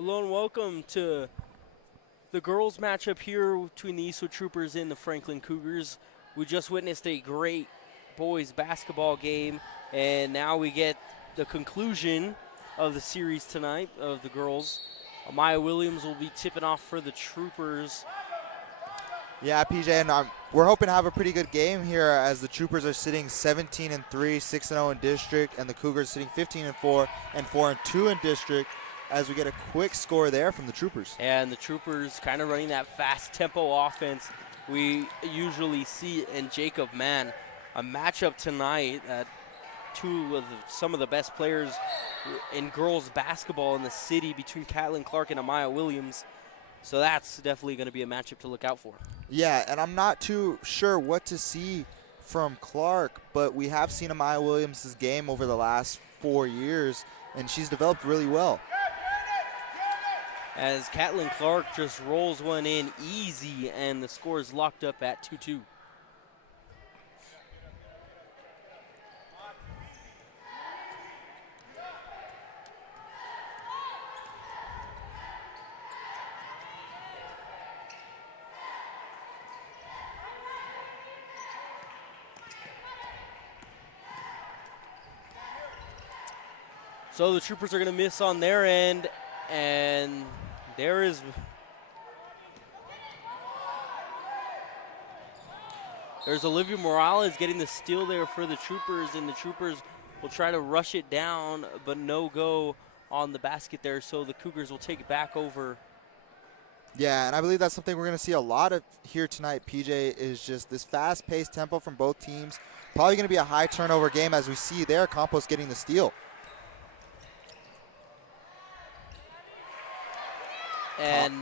Hello and welcome to the girls matchup here between the Eastwood Troopers and the Franklin Cougars. We just witnessed a great boys basketball game, and now we get the conclusion of the series tonight of the girls. Amaya Williams will be tipping off for the Troopers. Yeah, PJ, and we're hoping to have a pretty good game here as the Troopers are sitting 17-3, 6-0 in district, and the Cougars sitting 15-4 and 4-2 in district. As we get a quick score there from the Troopers. And the Troopers kind of running that fast tempo offense we usually see in Jacob. Man, a matchup tonight that some of the best players in girls basketball in the city between Caitlin Clark and Amaya Williams. So that's definitely going to be a matchup to look out for. Yeah, and I'm not too sure what to see from Clark, but we have seen Amaya Williams' game over the last 4 years, and she's developed really well. As Caitlin Clark just rolls one in easy, and the score is locked up at 2-2. So the Troopers are going to miss on their end, and there's Olivia Morales getting the steal there for the Troopers, and the Troopers will try to rush it down, but no go on the basket there, so the Cougars will take it back over. Yeah, and I believe that's something we're going to see a lot of here tonight, PJ, is just this fast-paced tempo from both teams. Probably going to be a high turnover game as we see there, Campos getting the steal. And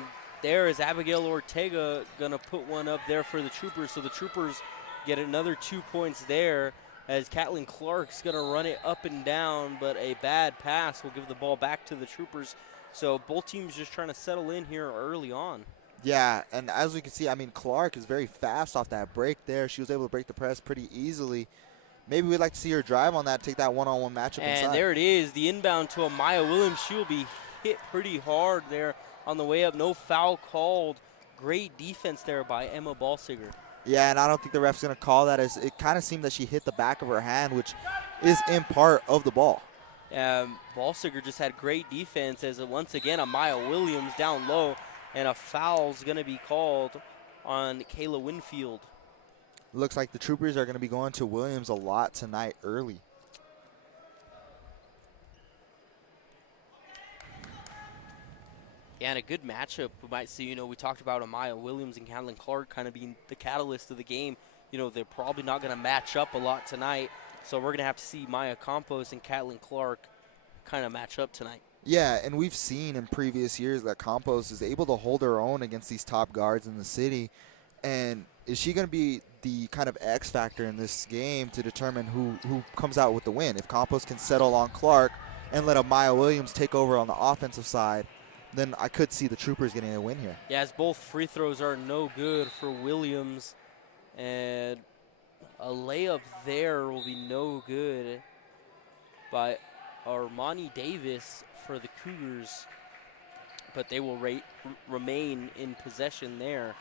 there is Abigail Ortega going to put one up there for the Troopers. So the Troopers get another 2 points there as Caitlin Clark's going to run it up and down, but a bad pass will give the ball back to the Troopers. So both teams just trying to settle in here early on. Yeah, and as we can see, I mean, Clark is very fast off that break there. She was able to break the press pretty easily. Maybe we'd like to see her drive on that, take that one-on-one matchup inside. And there it is, the inbound to Amaya Williams. She will be hit pretty hard there on the way up. No foul called. Great defense there by Emma Ballsiger. Yeah, and I don't think the ref's going to call that. As it kind of seemed that she hit the back of her hand, which is in part of the ball. Ballsiger just had great defense as once again Amaya Williams down low, and a foul's going to be called on Kayla Winfield. Looks like the Troopers are going to be going to Williams a lot tonight early. Yeah, and a good matchup. We might see, we talked about Amaya Williams and Caitlin Clark kind of being the catalyst of the game. They're probably not going to match up a lot tonight, so we're going to have to see Maya Campos and Caitlin Clark kind of match up tonight. Yeah, and we've seen in previous years that Campos is able to hold her own against these top guards in the city. And is she going to be the kind of X factor in this game to determine who comes out with the win? If Campos can settle on Clark and let Amaya Williams take over on the offensive side, then I could see the Troopers getting a win here. Yeah, as both free throws are no good for Williams, and a layup there will be no good by Armani Davis for the Cougars, but they will remain in possession there.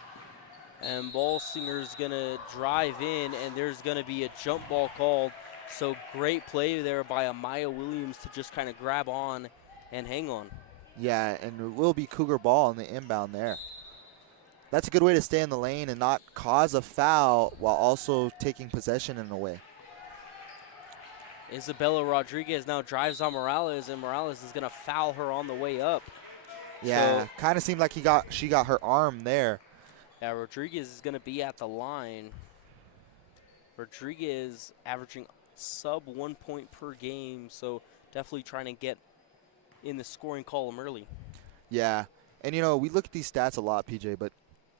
And Ballsinger's going to drive in, and there's going to be a jump ball called. So great play there by Amaya Williams to just kind of grab on and hang on. Yeah, and it will be Cougar ball on the inbound there. That's a good way to stay in the lane and not cause a foul while also taking possession in a way. Isabella Rodriguez now drives on Morales, and Morales is going to foul her on the way up. Yeah, kind of seemed like she got her arm there. Yeah, Rodriguez is going to be at the line. Rodriguez averaging sub 1 point per game, so definitely trying to get in the scoring column early. Yeah, and we look at these stats a lot, PJ, but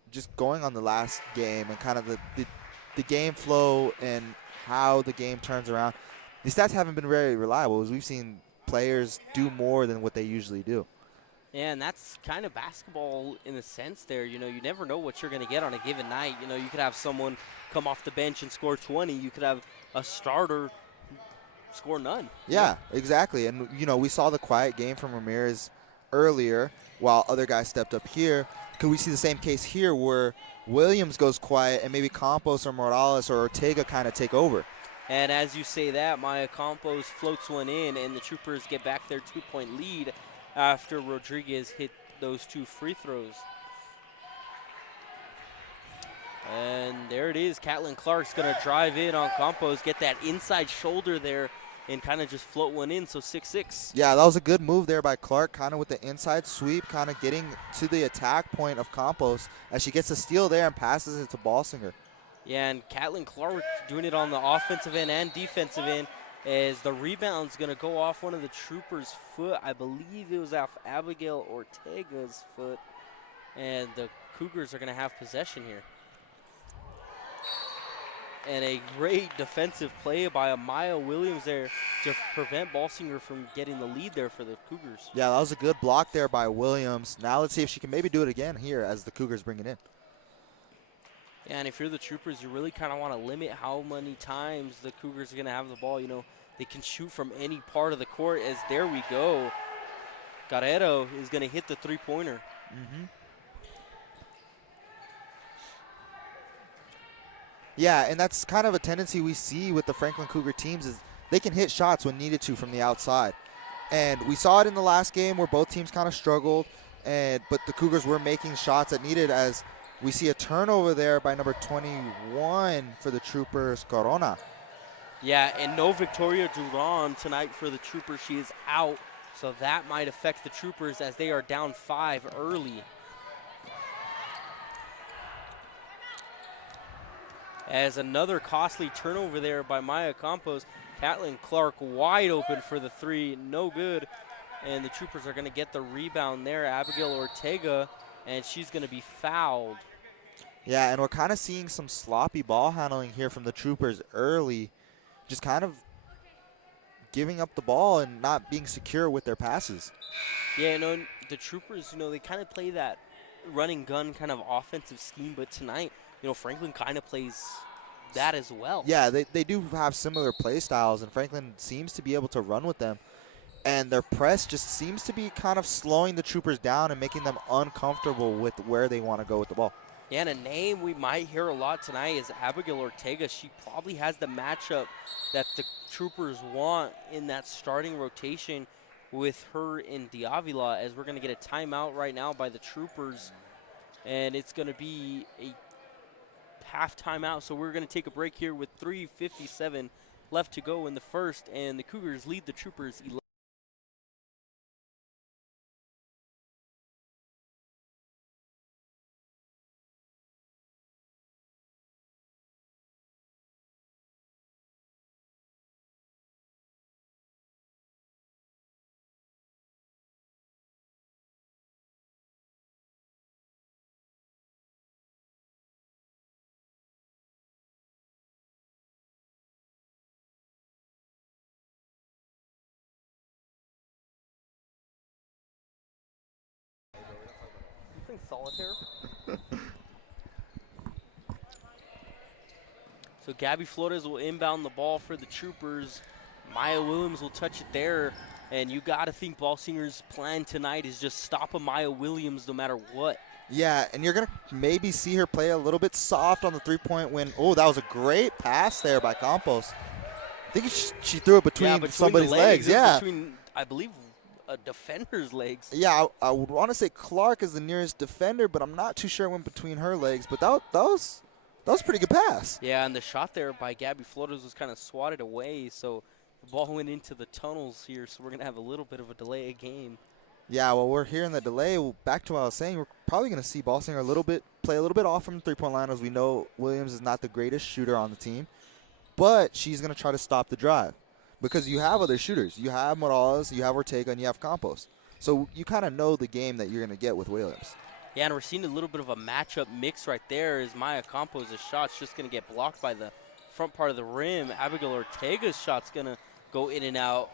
just going on the last game and kind of the game flow and how the game turns around, these stats haven't been very reliable as we've seen players do more than what they usually do. Yeah, and that's kind of basketball in a sense there. You never know what you're going to get on a given night. You could have someone come off the bench and score 20. You could have a starter score none. Yeah, exactly. And, we saw the quiet game from Ramirez earlier while other guys stepped up here. Could we see the same case here where Williams goes quiet and maybe Campos or Morales or Ortega kind of take over? And as you say that, Maya Campos floats one in, and the Troopers get back their 2-point lead after Rodriguez hit those 2 free throws. And there it is. Catelyn Clark's going to drive in on Campos, get that inside shoulder there, and kind of just float one in, so 6-6. Yeah, that was a good move there by Clark, kind of with the inside sweep, kind of getting to the attack point of Campos as she gets a steal there and passes it to Balsinger. Yeah, and Catelyn Clark doing it on the offensive end and defensive end as the rebound's going to go off one of the Troopers' foot. I believe it was off Abigail Ortega's foot, and the Cougars are going to have possession here. And a great defensive play by Amaya Williams there to prevent Balsinger from getting the lead there for the Cougars. Yeah, that was a good block there by Williams. Now let's see if she can maybe do it again here as the Cougars bring it in. Yeah, and if you're the Troopers, you really kind of want to limit how many times the Cougars are going to have the ball. You know, they can shoot from any part of the court as there we go. Guerrero is going to hit the three-pointer. Yeah, and that's kind of a tendency we see with the Franklin Cougar teams is they can hit shots when needed to from the outside. And we saw it in the last game where both teams kind of struggled, but the Cougars were making shots that needed as we see a turnover there by number 21 for the Troopers, Corona. Yeah, and no Victoria Duran tonight for the Troopers. She is out, so that might affect the Troopers as they are down 5 early. As another costly turnover there by Maya Campos. Catelyn Clark wide open for the 3, no good. And the Troopers are going to get the rebound there. Abigail Ortega, and she's going to be fouled. Yeah, and we're kind of seeing some sloppy ball handling here from the Troopers early. Just kind of giving up the ball and not being secure with their passes. Yeah, you know, the Troopers, you know, they kind of play that running gun kind of offensive scheme, but tonight, you know, Franklin kind of plays that as well. Yeah, they do have similar play styles, and Franklin seems to be able to run with them. And their press just seems to be kind of slowing the Troopers down and making them uncomfortable with where they want to go with the ball. Yeah, and a name we might hear a lot tonight is Abigail Ortega. She probably has the matchup that the Troopers want in that starting rotation with her in Diavila, as we're going to get a timeout right now by the Troopers. And it's going to be a half timeout, so we're going to take a break here with 3:57 left to go in the first, and the Cougars lead the Troopers 11. Solitaire. So Gabby Flores will inbound the ball for the Troopers. Maya Williams will touch it there. And you got to think Balsinger's plan tonight is just stop a Maya Williams no matter what. Yeah, and you're going to maybe see her play a little bit soft on the three-point when, oh, that was a great pass there by Campos. I think she threw it between somebody's legs. Yeah. Between, I believe, a defender's legs. Yeah, I would want to say Clark is the nearest defender, but I'm not too sure it went between her legs. But that was a pretty good pass. Yeah, and the shot there by Gabby Flores was kind of swatted away, so the ball went into the tunnels here, so we're going to have a little bit of a delay of game. Yeah, well, we're hearing the delay. Back to what I was saying, we're probably going to see Balsinger play a little bit off from the three-point line, as we know Williams is not the greatest shooter on the team. But she's going to try to stop the drive. Because you have other shooters. You have Morales, you have Ortega, and you have Campos. So you kind of know the game that you're going to get with Williams. Yeah, and we're seeing a little bit of a matchup mix right there as Maya Campos' shot's just going to get blocked by the front part of the rim. Abigail Ortega's shot's going to go in and out.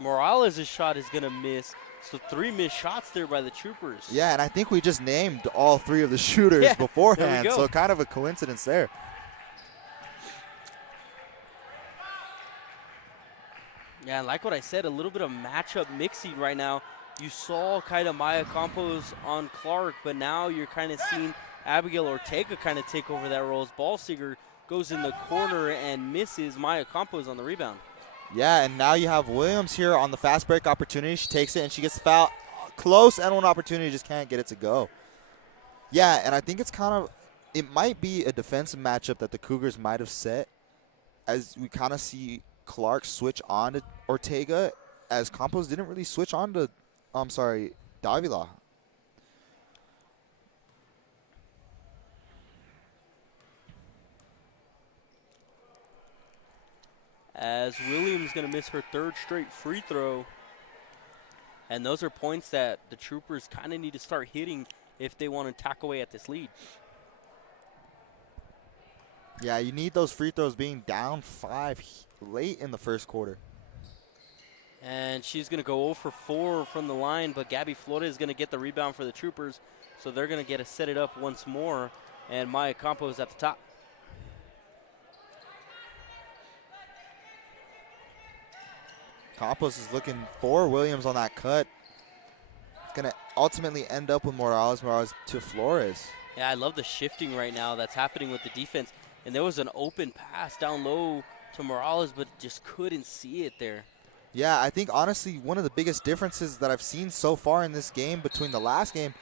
Morales' shot is going to miss. So 3 missed shots there by the Troopers. Yeah, and I think we just named all 3 of the shooters beforehand. So kind of a coincidence there. Yeah, and like what I said, a little bit of matchup mixing right now you saw kind of Maya Campos on Clark, but now you're kind of seeing Abigail Ortega kind of take over that role as Ballsinger goes in the corner and misses Maya Campos on the rebound. Yeah, and now you have Williams here on the fast break opportunity. She takes it and she gets fouled. Close and one opportunity, just can't get it to go. Yeah, and I think it's kind of, it might be a defensive matchup that the Cougars might have set, as we kind of see Clark switch on to Ortega, as Campos didn't really switch on to, Davila. As Williams going to miss her third straight free throw. And those are points that the Troopers kind of need to start hitting if they want to tack away at this lead. Yeah, you need those free throws being down 5 late in the first quarter. And she's going to go 0 for 4 from the line, but Gabby Flores is going to get the rebound for the Troopers. So they're going to get to set it up once more. And Maya Campos at the top. Campos is looking for Williams on that cut. It's going to ultimately end up with Morales to Flores. Yeah, I love the shifting right now that's happening with the defense. And there was an open pass down low to Morales, but just couldn't see it there. Yeah, I think honestly one of the biggest differences that I've seen so far in this game between the last game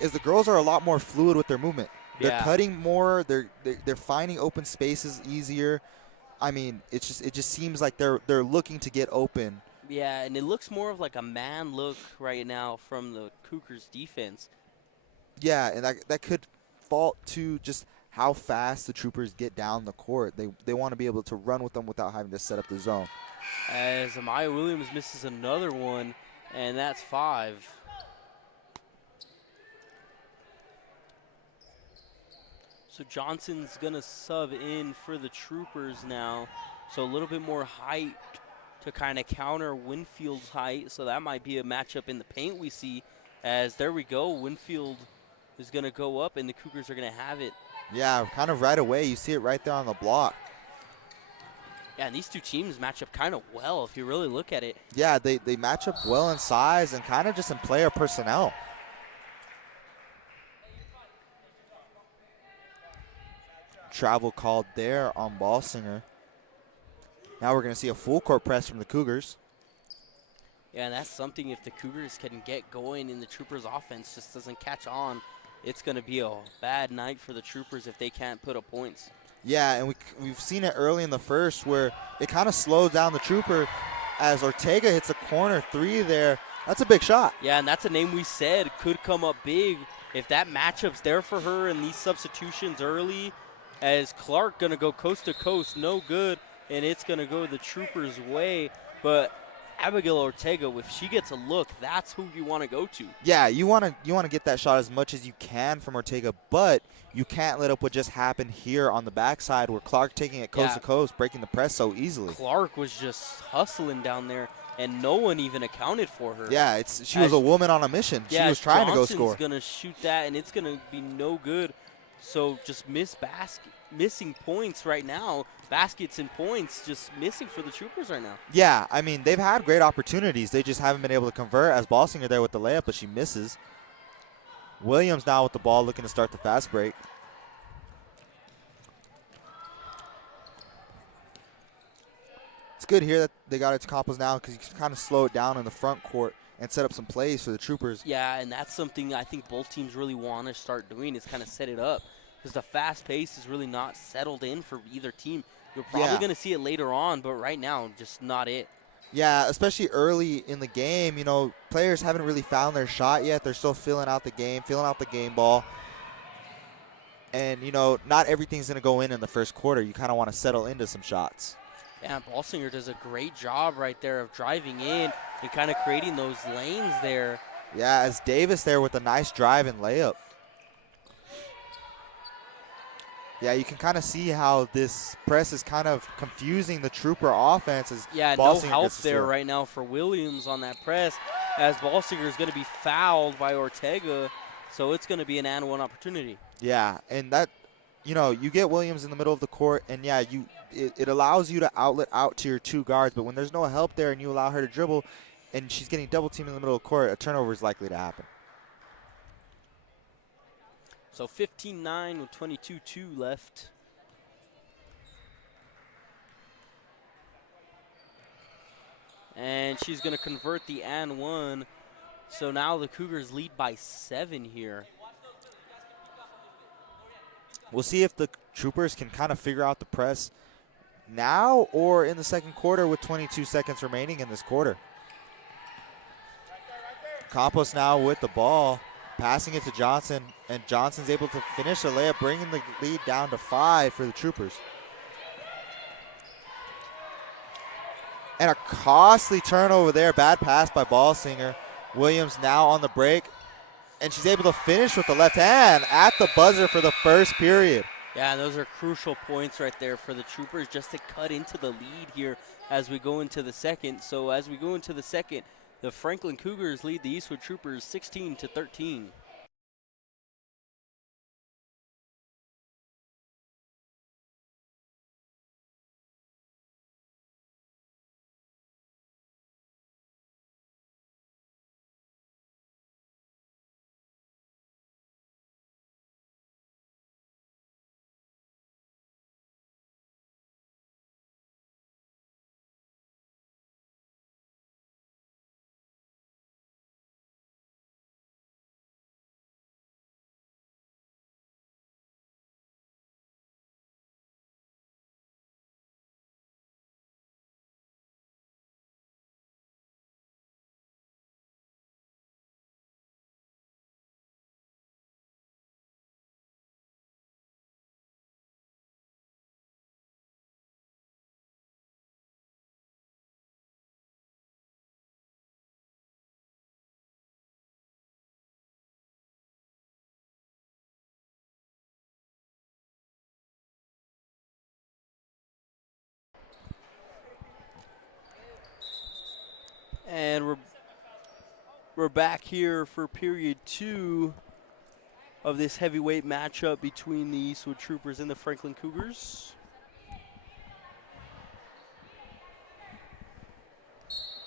is the girls are a lot more fluid with their movement. They're cutting more. They're finding open spaces easier. I mean, it just seems like they're looking to get open. Yeah, and it looks more of like a man look right now from the Cougars defense. Yeah, and that could fault to just how fast the Troopers get down the court. They want to be able to run with them without having to set up the zone. As Amaya Williams misses another one, and that's 5. So Johnson's going to sub in for the Troopers now. So a little bit more height to kind of counter Winfield's height. So that might be a matchup in the paint we see. As there we go, Winfield is going to go up, and the Cougars are going to have it. Yeah, kind of right away. You see it right there on the block. Yeah, and these two teams match up kind of well if you really look at it. Yeah, they match up well in size and kind of just in player personnel. Travel called there on Ballsinger. Now we're going to see a full court press from the Cougars. Yeah, and that's something if the Cougars can get going and the Troopers' offense just doesn't catch on, it's going to be a bad night for the Troopers if they can't put up points. Yeah, and we've seen it early in the first where it kind of slows down the Trooper as Ortega hits a corner 3 there. That's a big shot. Yeah, and that's a name we said could come up big if that matchup's there for her and these substitutions early. As Clark going to go coast to coast, no good, and it's going to go the Troopers' way. But Abigail Ortega, if she gets a look, that's who you want to go to. Yeah, you want to get that shot as much as you can from Ortega, but you can't let up what just happened here on the backside where Clark taking it coast to coast, breaking the press so easily. Clark was just hustling down there, and no one even accounted for her. Yeah, she was a woman on a mission. Yeah, she was trying Johnson's to go score. Going to shoot that, and it's going to be no good. So just missing points right now. Baskets and points just missing for the Troopers right now. Yeah, I mean, they've had great opportunities. They just haven't been able to convert, as Ballsinger there with the layup, but she misses. Williams now with the ball looking to start the fast break. It's good here that they got it to Campos now because you can kind of slow it down in the front court and set up some plays for the Troopers. Yeah, and that's something I think both teams really want to start doing is kind of set it up because the fast pace is really not settled in for either team. You're probably going to see it later on, but right now, just not it. Yeah, especially early in the game, you know, players haven't really found their shot yet. They're still feeling out the game ball. And, you know, not everything's going to go in the first quarter. You kind of want to settle into some shots. Yeah, Ballsinger does a great job right there of driving in and kind of creating those lanes there. Yeah, as Davis there with a nice drive and layup. Yeah, you can kind of see how this press is kind of confusing the Trooper offense. As yeah, Ballsinger no help there right now for Williams on that press, as Ballsinger is going to be fouled by Ortega, so it's going to be an and one opportunity. Yeah, and that, you know, you get Williams in the middle of the court, and yeah, it allows you to outlet out to your two guards, but when there's no help there and you allow her to dribble, and she's getting double teamed in the middle of the court, a turnover is likely to happen. So 15-9 with 22-2 left. And she's going to convert the and one. So now the Cougars lead by 7 here. We'll see if the Troopers can kind of figure out the press now or in the second quarter with 22 seconds remaining in this quarter. Campos now with the ball, passing it to Johnson, and Johnson's able to finish a layup, bringing the lead down to 5 for the Troopers. And a costly turnover there, bad pass by Ballsinger. Williams now on the break, and she's able to finish with the left hand at the buzzer for the first period. Yeah, those are crucial points right there for the Troopers just to cut into the lead here as we go into the second. So as we go into the second, the Franklin Cougars lead the Eastwood Troopers 16-13. And we're back here for period 2 of this heavyweight matchup between the Eastwood Troopers and the Franklin Cougars.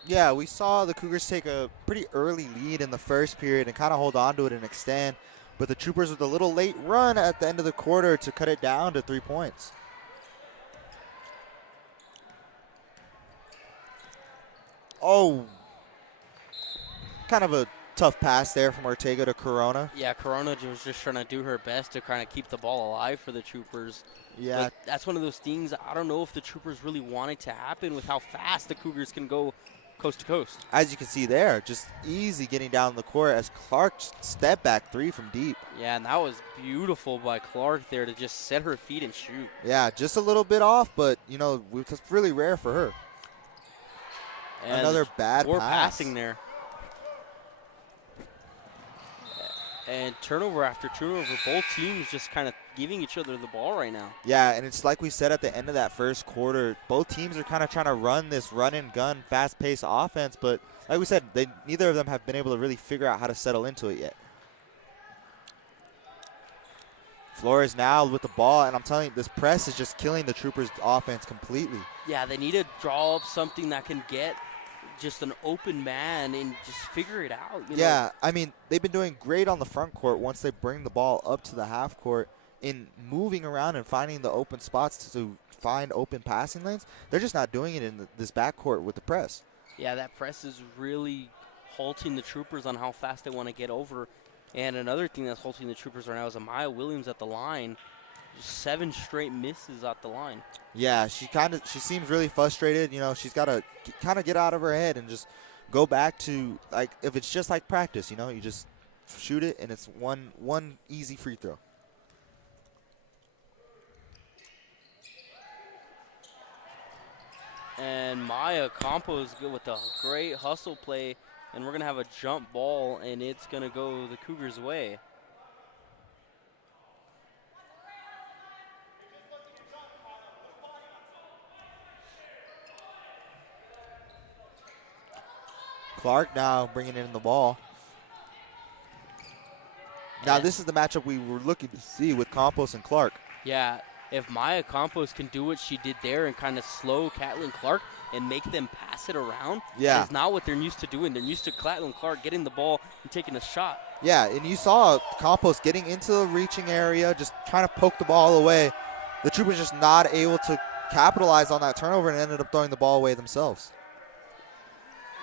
Yeah, we saw the Cougars take a pretty early lead in the first period and kind of hold on to it and extend, but the Troopers with a little late run at the end of the quarter to cut it down to 3 points. Oh, kind of a tough pass there from Ortega to Corona. Yeah, Corona was just trying to do her best to kind of keep the ball alive for the Troopers. Yeah. But that's one of those things, I don't know if the Troopers really want it to happen with how fast the Cougars can go coast to coast. As you can see there, just easy getting down the court as Clark step back 3 from deep. Yeah, and that was beautiful by Clark there to just set her feet and shoot. Yeah, just a little bit off, but, you know, it's really rare for her. And another bad poor pass. Passing there. And turnover after turnover, both teams just kind of giving each other the ball right now. Yeah, and it's like we said at the end of that first quarter, both teams are kind of trying to run this run-and-gun, fast-paced offense, but like we said, neither of them have been able to really figure out how to settle into it yet. Flores now with the ball, and I'm telling you, this press is just killing the Troopers' offense completely. Yeah, they need to draw up something that can get just an open man and just figure it out. You know? I mean, they've been doing great on the front court once they bring the ball up to the half court in moving around and finding the open spots to find open passing lanes. They're just not doing it in this back court with the press. Yeah, that press is really halting the Troopers on how fast they want to get over. And another thing that's halting the Troopers right now is Amaya Williams at the line. 7 straight misses at the line. Yeah, she seems really frustrated. You know, she's got to kind of get out of her head and just go back to, like, if it's just like practice, you know, you just shoot it and it's one easy free throw. And Maya Campos good with a great hustle play, and we're going to have a jump ball, and it's going to go the Cougars' way. Clark now bringing in the ball. Now this is the matchup we were looking to see with Campos and Clark. Yeah, if Maya Campos can do what she did there and kind of slow Caitlin Clark, and make them pass it around. Yeah. Is not what they're used to doing. They're used to Catlin Clark getting the ball and taking a shot. Yeah, and you saw Campos getting into the reaching area, just trying to poke the ball away. The Troopers just not able to capitalize on that turnover and ended up throwing the ball away themselves.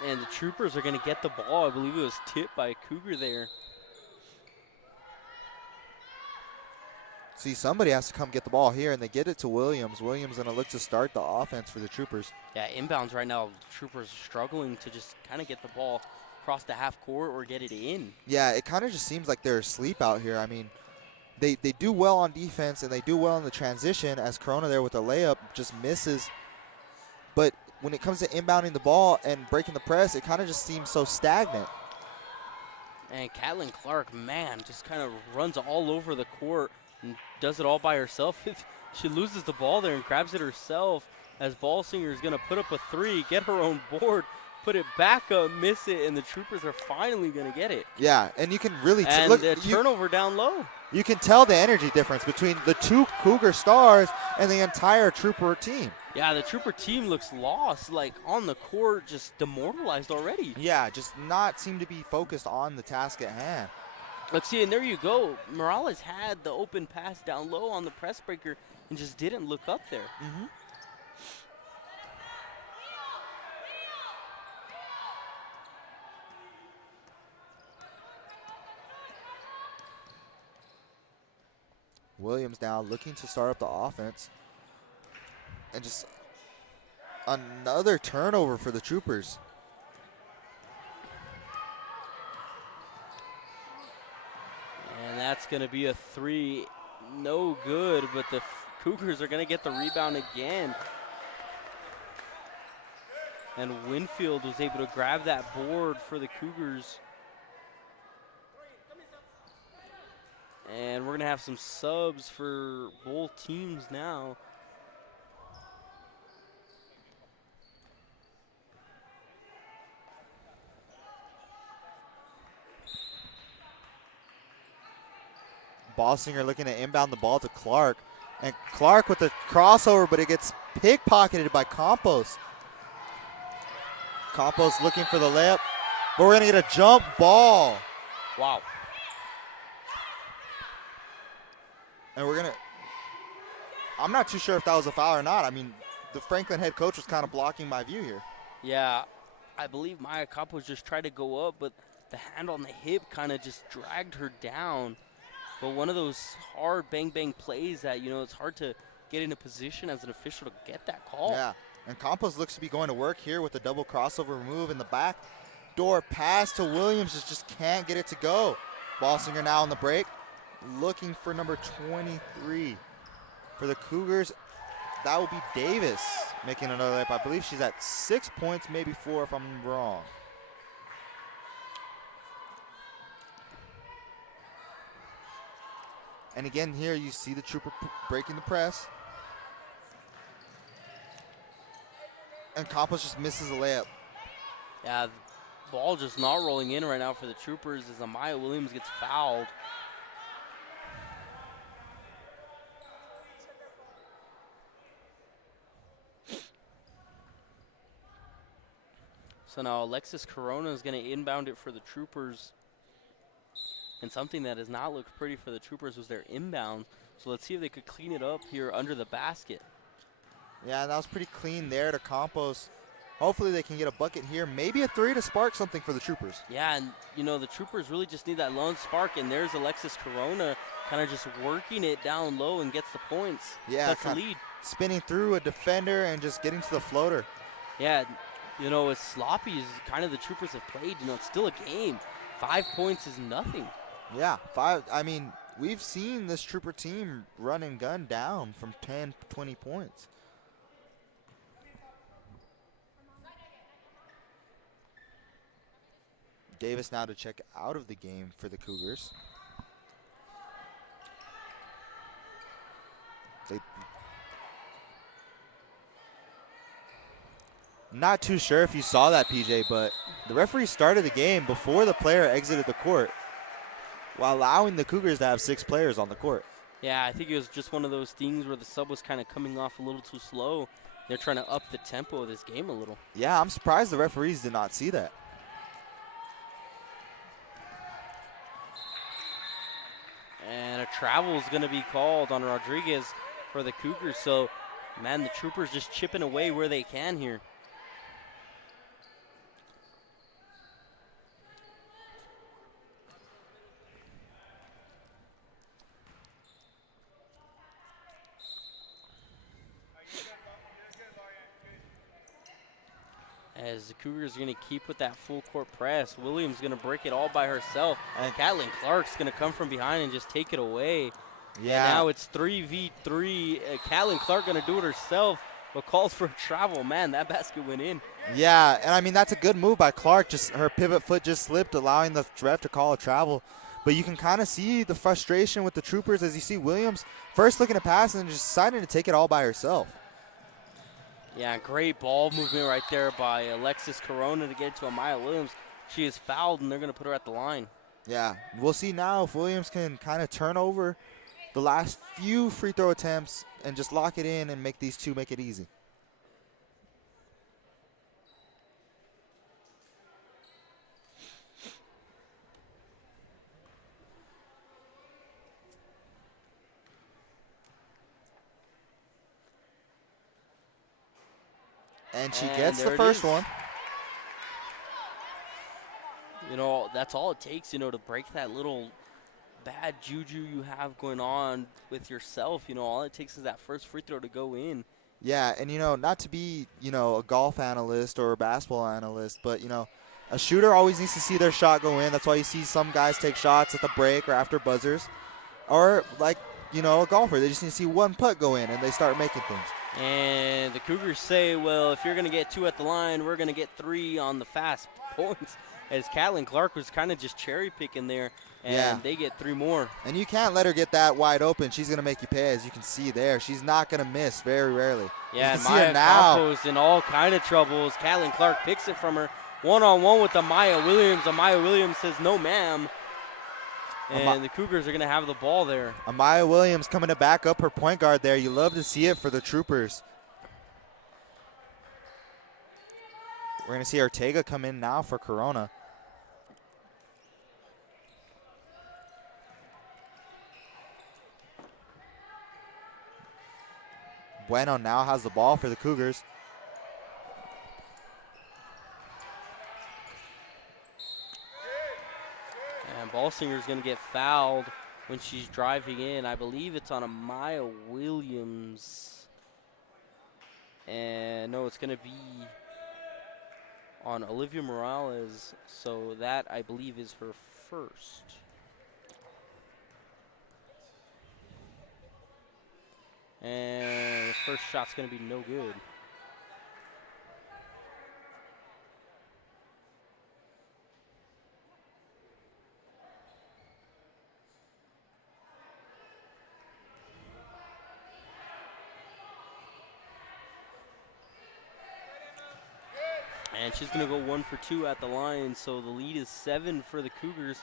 And the Troopers are going to get the ball. I believe it was tipped by a Cougar there. See, somebody has to come get the ball here, and they get it to Williams. Williams going to look to start the offense for the Troopers. Yeah, inbounds right now. The Troopers are struggling to just kind of get the ball across the half court or get it in. Yeah, it kind of just seems like they're asleep out here. I mean, they do well on defense, and they do well in the transition as Corona there with a layup just misses. But when it comes to inbounding the ball and breaking the press, it kind of just seems so stagnant. And Catlin Clark, man, just kind of runs all over the court and does it all by herself. She loses the ball there and grabs it herself as Ballsinger is going to put up a three, get her own board, put it back up, miss it, and the Troopers are finally going to get it. Yeah, and you can really and look. the turnover down low. You can tell the energy difference between the two Cougar stars and the entire Trooper team. Yeah, the Trooper team looks lost, like on the court, just demoralized already. Yeah, just not seem to be focused on the task at hand. Let's see, and there you go. Morales had the open pass down low on the press breaker and just didn't look up there. Mm-hmm. Williams now looking to start up the offense. And just another turnover for the Troopers. And that's going to be a three. No good, but the Cougars are going to get the rebound again. And Winfield was able to grab that board for the Cougars. And we're going to have some subs for both teams now. Ballsinger looking to inbound the ball to Clark. And Clark with the crossover, but it gets pickpocketed by Campos. Campos looking for the layup, but we're going to get a jump ball. Wow. And we're going to, I'm not too sure if that was a foul or not. I mean, the Franklin head coach was kind of blocking my view here. Yeah, I believe Maya Campos just tried to go up, but the hand on the hip kind of just dragged her down. But one of those hard bang-bang plays that, you know, it's hard to get in a position as an official to get that call. Yeah, and Campos looks to be going to work here with a double crossover move in the back door pass to Williams, just can't get it to go. Ballsinger now on the break, looking for number 23. For the Cougars, that will be Davis making another layup. I believe she's at 6 points, maybe 4 if I'm wrong. And again here you see the Trooper breaking the press. And Campos just misses a layup. Yeah, the ball just not rolling in right now for the Troopers as Amaya Williams gets fouled. So now Alexis Corona is going to inbound it for the Troopers. And something that has not looked pretty for the Troopers was their inbound. So let's see if they could clean it up here under the basket. Yeah, that was pretty clean there to Campos. Hopefully they can get a bucket here. Maybe a three to spark something for the Troopers. Yeah, and, you know, the Troopers really just need that lone spark. And there's Alexis Corona kind of just working it down low and gets the points. Yeah, that's the lead. Spinning through a defender and just getting to the floater. Yeah, you know, as sloppy as kind of the Troopers have played, you know, it's still a game. 5 points is nothing. Yeah, 5. I mean, we've seen this Trooper team run and gun down from 10, 20 points. Davis now to check out of the game for the Cougars. Not too sure if you saw that, PJ, but the referee started the game before the player exited the court, while allowing the Cougars to have 6 players on the court. Yeah, I think it was just one of those things where the sub was kind of coming off a little too slow. They're trying to up the tempo of this game a little. Yeah, I'm surprised the referees did not see that. And a travel is going to be called on Rodriguez for the Cougars. So, man, the Troopers just chipping away where they can here. As the Cougars are going to keep with that full court press. Williams going to break it all by herself. And Catelyn Clark's going to come from behind and just take it away. Yeah. And now it's 3v3. Catelyn Clark going to do it herself, but calls for a travel. Man, that basket went in. Yeah, and I mean, that's a good move by Clark. Just her pivot foot just slipped, allowing the ref to call a travel. But you can kind of see the frustration with the Troopers as you see Williams first looking to pass and just deciding to take it all by herself. Yeah, great ball movement right there by Alexis Corona to get it to Amaya Williams. She is fouled, and they're going to put her at the line. Yeah, we'll see now if Williams can kind of turn over the last few free throw attempts and just lock it in and make these two make it easy. And she gets the first one. You know, that's all it takes, you know, to break that little bad juju you have going on with yourself. You know, all it takes is that first free throw to go in. Yeah, and, you know, not to be, you know, a golf analyst or a basketball analyst, but, you know, a shooter always needs to see their shot go in. That's why you see some guys take shots at the break or after buzzers. Or, like, you know, a golfer, they just need to see one putt go in and they start making things. And the Cougars say, well, if you're going to get 2 at the line, we're going to get 3 on the fast points. As Catelyn Clark was kind of just cherry picking there, and they get 3 more. And you can't let her get that wide open. She's going to make you pay, as you can see there. She's not going to miss very rarely. Yeah, and Maya Campos in all kind of troubles. Catelyn Clark picks it from her one-on-one with Amaya Williams. Amaya Williams says, no, ma'am. And the Cougars are going to have the ball there. Amaya Williams coming to back up her point guard there. You love to see it for the Troopers. We're going to see Ortega come in now for Corona. Bueno now has the ball for the Cougars. And Balsinger's going to get fouled when she's driving in. I believe it's on Amaya Williams. And no, it's going to be on Olivia Morales. So that, I believe, is her first. And the first shot's going to be no good. And she's going to go 1 for 2 at the line, so the lead is 7 for the Cougars.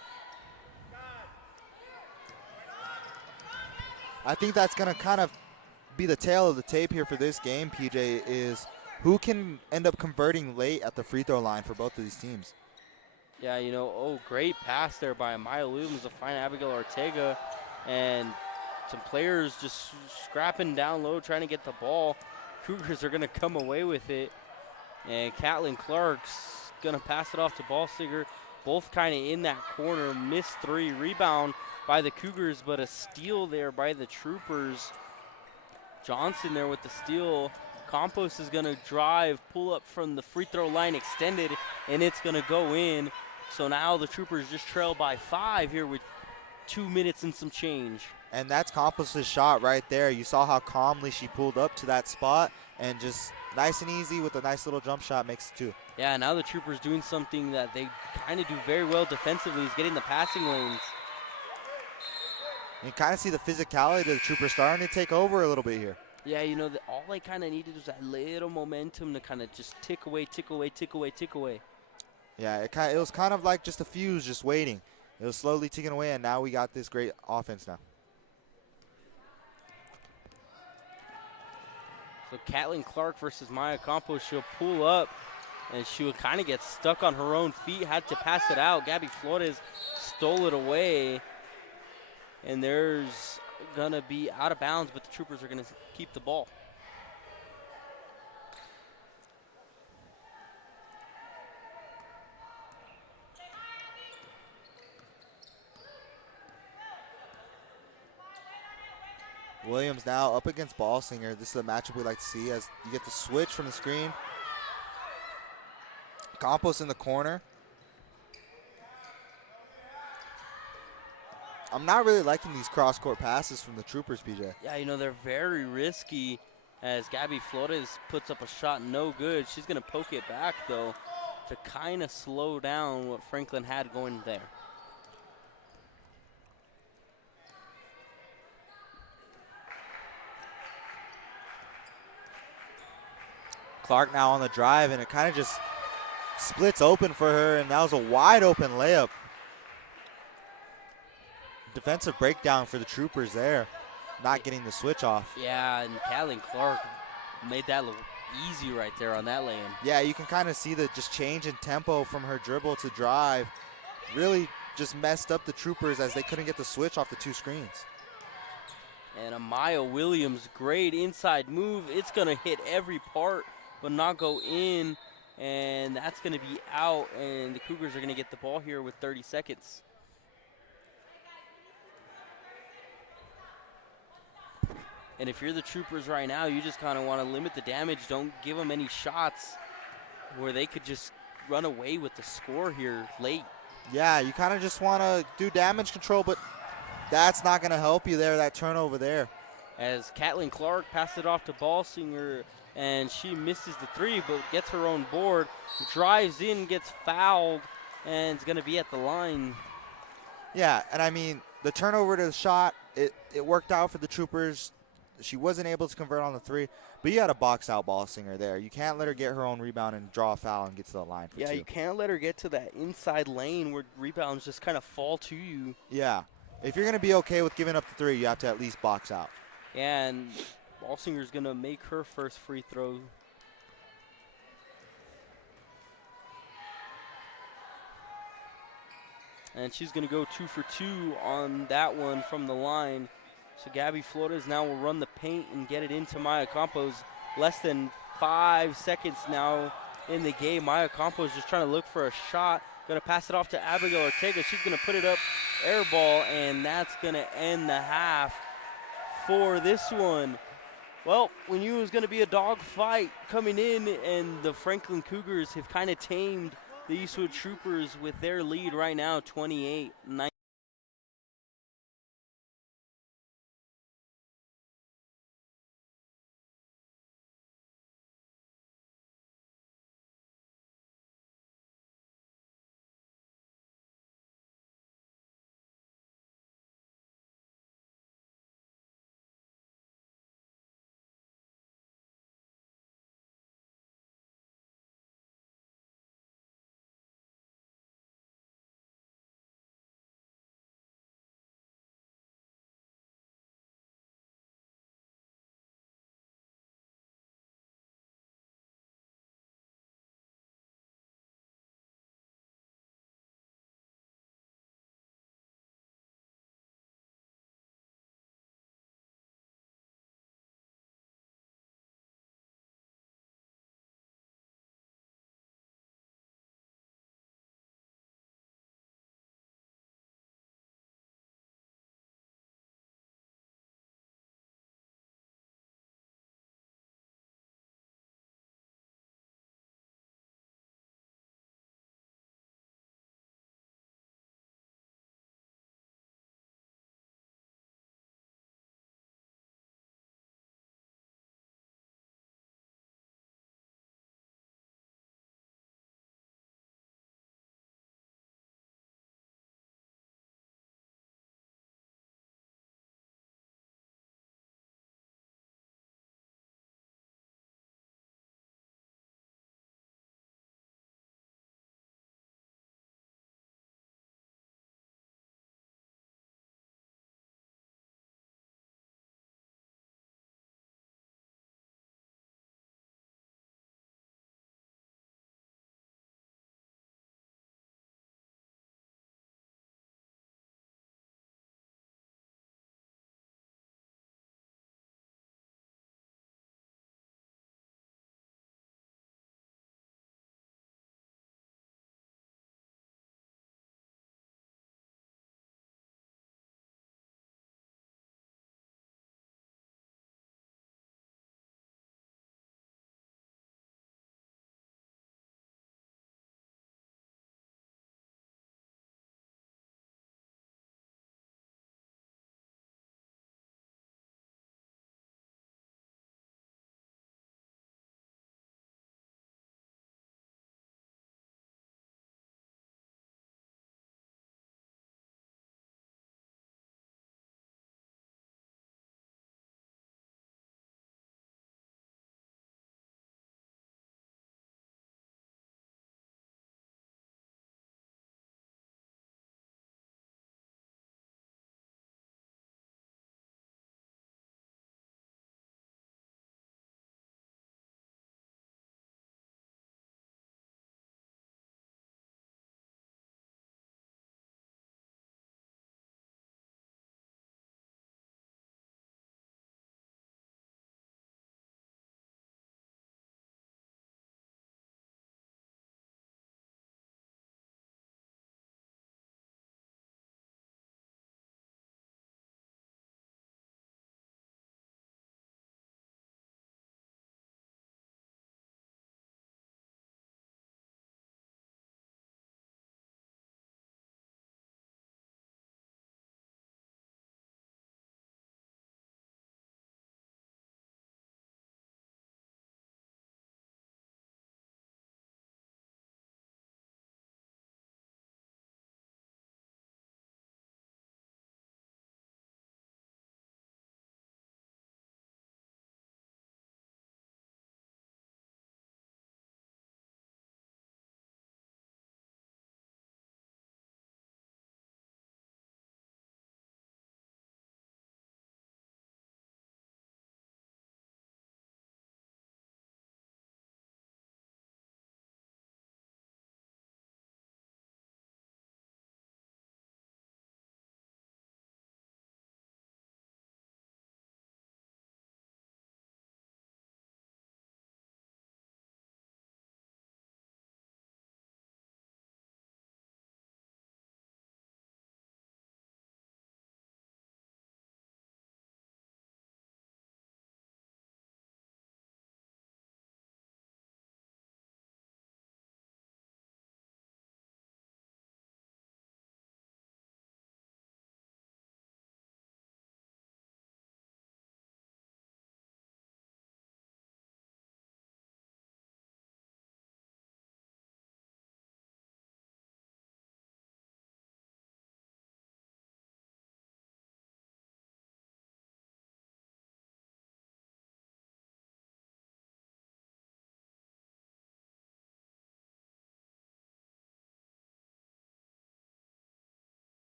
I think that's going to kind of be the tail of the tape here for this game, PJ, is who can end up converting late at the free throw line for both of these teams. Yeah, you know, great pass there by Amaya Williams to find Abigail Ortega. And some players just scrapping down low, trying to get the ball. Cougars are going to come away with it. And Catelyn Clark's going to pass it off to Balsinger. Both kind of in that corner. Missed 3. Rebound by the Cougars, but a steal there by the Troopers. Johnson there with the steal. Campos is going to drive, pull up from the free throw line extended, and it's going to go in. So now the Troopers just trail by 5 here with 2 minutes and some change. And that's Campos' shot right there. You saw how calmly she pulled up to that spot and just nice and easy with a nice little jump shot makes it 2. Yeah, now the Troopers doing something that they kind of do very well defensively is getting the passing lanes. You kind of see the physicality of the Troopers starting to take over a little bit here. Yeah, you know, all they kind of needed was that little momentum to kind of just tick away, tick away, tick away, tick away. Yeah, it was kind of like just a fuse just waiting. It was slowly ticking away, and now we got this great offense now. So Catlin Clark versus Maya Campos. She'll pull up, and she would kind of get stuck on her own feet, had to pass it out. Gabby Flores stole it away, and there's going to be out of bounds, but the Troopers are going to keep the ball. Williams now up against Ballsinger. This is a matchup we like to see as you get the switch from the screen. Campos in the corner. I'm not really liking these cross-court passes from the Troopers, PJ. Yeah, you know, they're very risky as Gabby Flores puts up a shot no good. She's going to poke it back, though, to kind of slow down what Franklin had going there. Clark now on the drive, and it kind of just splits open for her, and that was a wide open layup. Defensive breakdown for the Troopers there, not getting the switch off. Yeah, and Catlin Clark made that look easy right there on that lane. Yeah, you can kind of see the just change in tempo from her dribble to drive. Really just messed up the Troopers as they couldn't get the switch off the two screens. And Amaya Williams, great inside move. It's going to hit every part but not go in, and that's going to be out, and the Cougars are going to get the ball here with 30 seconds. And if you're the Troopers right now, you just kind of want to limit the damage. Don't give them any shots where they could just run away with the score here late. Yeah, you kind of just want to do damage control, but that's not going to help you there, that turnover there. As Catlin Clark passed it off to Ballsinger, and she misses the three, but gets her own board, drives in, gets fouled, and is going to be at the line. Yeah, and I mean, the turnover to the shot, it worked out for the Troopers. She wasn't able to convert on the three, but you got to box out Ballsinger there. You can't let her get her own rebound and draw a foul and get to the line for two. You can't let her get to that inside lane where rebounds just kind of fall to you. Yeah, if you're going to be okay with giving up the three, you have to at least box out. And Ballsinger's going to make her first free throw. And she's going to go 2 for 2 on that one from the line. So Gabby Flores now will run the paint and get it into Maya Campos. Less than 5 seconds now in the game. Maya Campos just trying to look for a shot. Going to pass it off to Abigail Ortega. She's going to put it up, air ball, and that's going to end the half for this one. Well, we knew it was going to be a dog fight coming in, and the Franklin Cougars have kind of tamed the Eastwood Troopers with their lead right now, 28-19.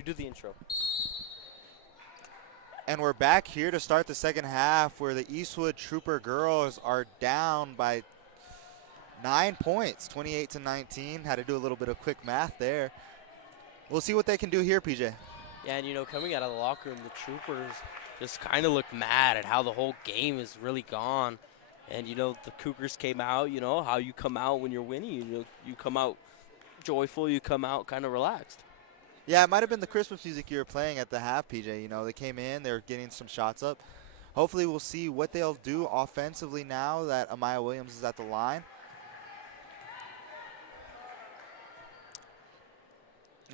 You do the intro. And we're back here to start the second half where the Eastwood Trooper girls are down by 9 points, 28-19. Had to do a little bit of quick math there. We'll see what they can do here, PJ. Yeah, and, you know, coming out of the locker room, the Troopers just kind of look mad at how the whole game is really gone. And, you know, the Cougars came out, you know, how you come out when you're winning. You know, you come out joyful, you come out kind of relaxed. Yeah, it might have been the Christmas music you were playing at the half, PJ. You know, they came in, they were getting some shots up. Hopefully we'll see what they'll do offensively now that Amaya Williams is at the line.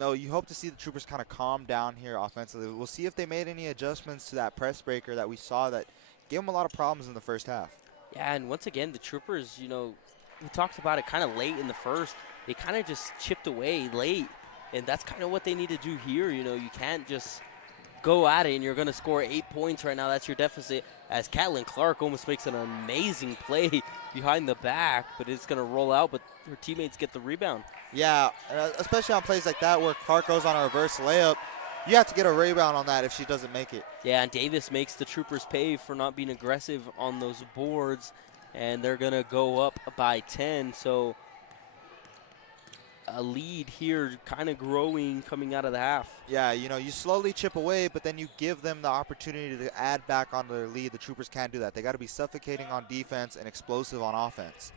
No, you hope to see the Troopers kind of calm down here offensively. We'll see if they made any adjustments to that press breaker that we saw that gave them a lot of problems in the first half. Yeah, and once again, the Troopers, you know, we talked about it kind of late in the first. They kind of just chipped away late, and that's kind of what they need to do here. You know, you can't just go at it and you're going to score 8 points right now. That's your deficit. As Catelyn Clark almost makes an amazing play behind the back, but it's going to roll out, but her teammates get the rebound. Yeah, especially on plays like that where Clark goes on a reverse layup. You have to get a rebound on that if she doesn't make it. Yeah, and Davis makes the Troopers pay for not being aggressive on those boards, and they're going to go up by 10. So a lead here kind of growing coming out of the half. Yeah, you know, you slowly chip away, but then you give them the opportunity to add back onto their lead. The Troopers can't do that. They got to be suffocating on defense and explosive on offense.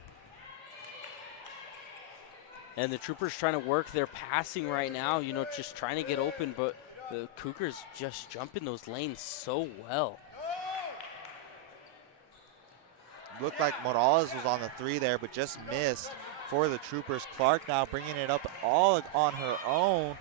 And the Troopers trying to work their passing right now, you know, just trying to get open, but the Cougars just jump in those lanes so well. Looked like Morales was on the three there, but just missed for the Troopers. Clark now bringing it up all on her own,